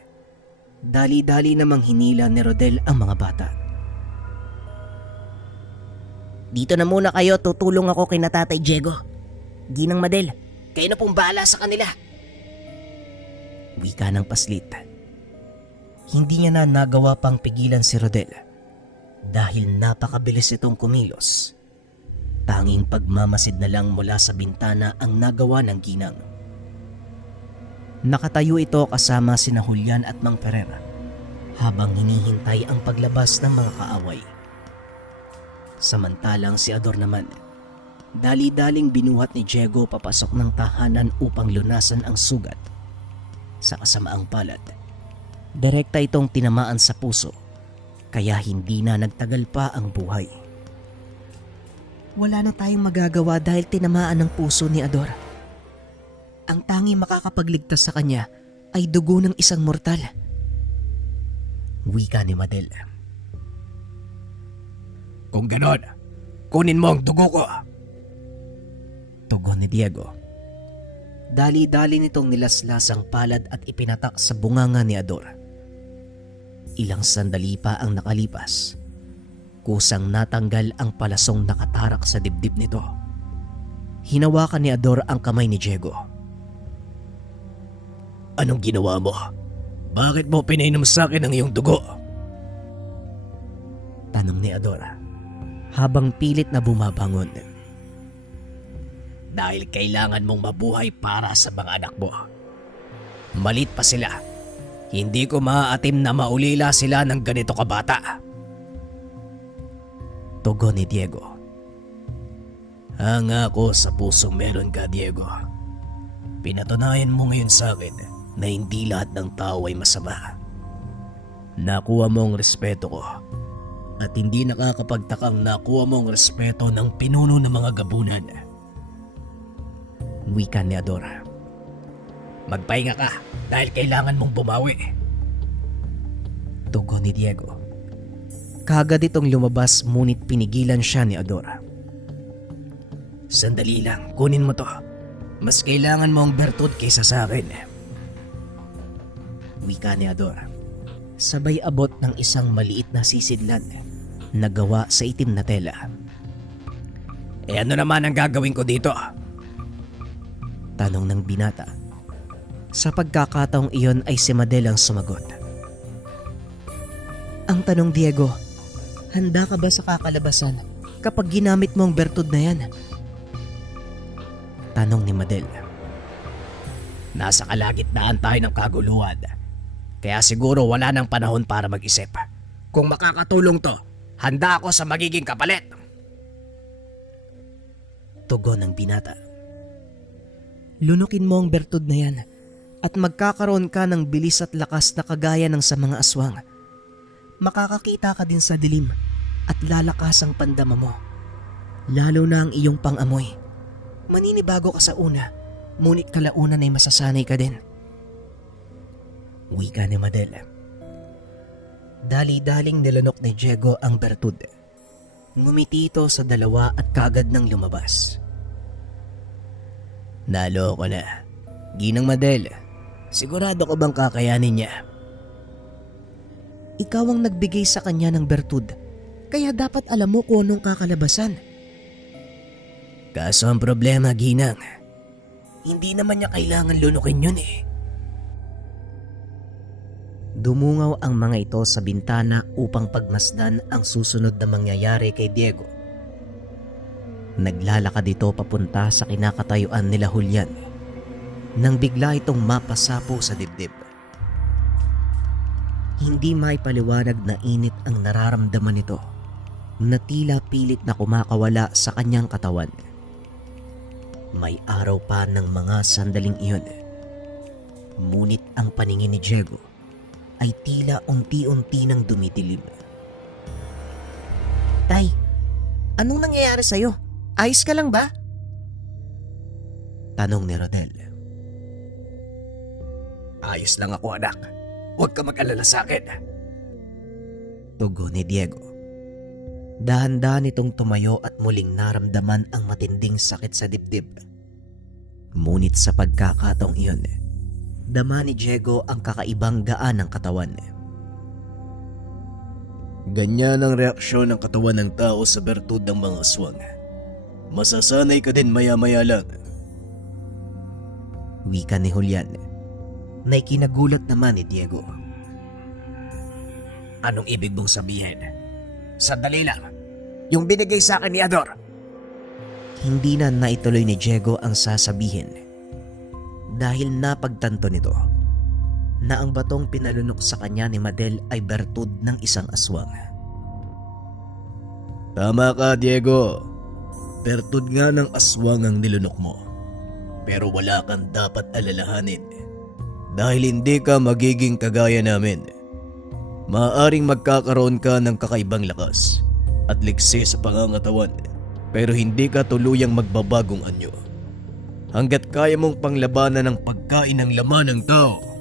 Dali-dali namang hinila ni Rodel ang mga bata. Dito na muna kayo, tutulong ako kay Tatay Diego. Ginang Madel, kayo na pong bahala sa kanila. Wika ng paslit. Hindi niya na nagawa pang pigilan si Rodel dahil napakabilis itong kumilos. Tanging pagmamasid na lang mula sa bintana ang nagawa ng ginang. Nakatayo ito kasama sina Julian at Mang Ferrer habang hinihintay ang paglabas ng mga kaaway. Samantalang si Ador naman, dali-daling binuhat ni Diego papasok ng tahanan upang lunasan ang sugat. Sa kasamaang palad, direkta itong tinamaan sa puso, kaya hindi na nagtagal pa ang buhay. Wala na tayong magagawa dahil tinamaan ng puso ni Ador. Ang tanging makakapagligtas sa kanya ay dugo ng isang mortal. Wika ni Madel. Kung ganon, kunin mo ang dugo ko. Tugon ni Diego. Dali-dali nitong nilaslas ang palad at ipinatak sa bunganga ni Ador. Ilang sandali pa ang nakalipas. Kusang natanggal ang palasong nakatarak sa dibdib nito. Hinawakan ni Ador ang kamay ni Diego. Anong ginawa mo? Bakit mo pinainom sa akin ang iyong dugo? Tanong ni Ador habang pilit na bumabangon. Dahil kailangan mong mabuhay para sa mga anak mo. Malit pa sila. Hindi ko maaatim na maulila sila ng ganito kabata. Tugon ni Diego. Hanga ko sa pusong meron ka, Diego. Pinatunayan mo ngayon sa akin na hindi lahat ng tao ay masama. Nakuha mo ang respeto ko. At hindi nakakapagtakang nakuha mo ang respeto ng pinuno ng mga gabunan. Wika ni Ador. Magpahinga ka dahil kailangan mong bumawi. Tugon ni Diego. Kagad itong lumabas ngunit pinigilan siya ni Ador. Sandali lang, kunin mo to. Mas kailangan mo ang bertud kaysa sa akin. Wika ni Ador. Sabay abot ng isang maliit na sisidlan na gawa sa itim na tela. Eh ano naman ang gagawin ko dito? Tanong ng binata. Sa pagkakataong iyon ay si Madel ang sumagot. Ang tanong, Diego, handa ka ba sa kakalabasan kapag ginamit mo ang bertud na yan? Tanong ni Madel. Nasa kalagitnaan tayo ng kaguluhan. Kaya siguro wala nang panahon para mag-isip. Kung makakatulong to, handa ako sa magiging kapalit. Tugon ng binata. Lunukin mo ang bertud na yan at magkakaroon ka ng bilis at lakas na kagaya ng sa mga aswang. Makakakita ka din sa dilim at lalakas ang pandama mo. Lalo na ang iyong pang-amoy. Maninibago ka sa una, ngunit kalaunan ay masasanay ka din. Wika ni Madel. Dali-daling nilanok ni Diego ang bertud. Ngumiti ito sa dalawa at kagad nang lumabas. Nalo ko na. Ginang Madel, sigurado ko bang kakayanin niya? Ikaw ang nagbigay sa kanya ng bertud, kaya dapat alam mo kung anong kakalabasan. Kaso ang problema, Ginang, hindi naman niya kailangan lunukin yun eh. Dumungaw ang mga ito sa bintana upang pagmasdan ang susunod na mangyayari kay Diego. Naglalakad ito papunta sa kinakatayuan nila Julian nang bigla itong mapasapo sa dibdib. Hindi maipaliwanag na init ang nararamdaman nito na tila pilit na kumakawala sa kanyang katawan. May araw pa ng mga sandaling iyon. Ngunit ang paningin ni Diego ay tila unti-unti nang dumidilim. Tay, anong nangyayari sa'yo? Ayos ka lang ba? Tanong ni Rodel. Ayos lang ako, anak. Huwag ka mag-alala sa akin. Tugon ni Diego. Dahan-dahan itong tumayo at muling naramdaman ang matinding sakit sa dibdib. Ngunit sa pagkakataong iyon, dama ni Diego ang kakaibang gaan ng katawan. Ganyan ang reaksyon ng katawan ng tao sa bertud ng mga aswang. Masasanay ka din maya-maya lang. Wika ni Julian na ikinagulat naman ni Diego. Anong ibig mong sabihin? Sandali lang. Yung binigay sa akin ni Ador. Hindi na naituloy ni Diego ang sasabihin dahil napagtanto nito na ang batong pinalunok sa kanya ni Madel ay bertud ng isang aswang. Tama ka, Diego. Bertud nga ng aswang ang nilunok mo. Pero wala kang dapat alalahanin. Dahil hindi ka magiging kagaya namin. Maaaring magkakaroon ka ng kakaibang lakas at liksi sa pangangatawan, pero hindi ka tuluyang magbabagong anyo. Hanggat kaya mong panglabanan ng pagkain ng laman ng tao,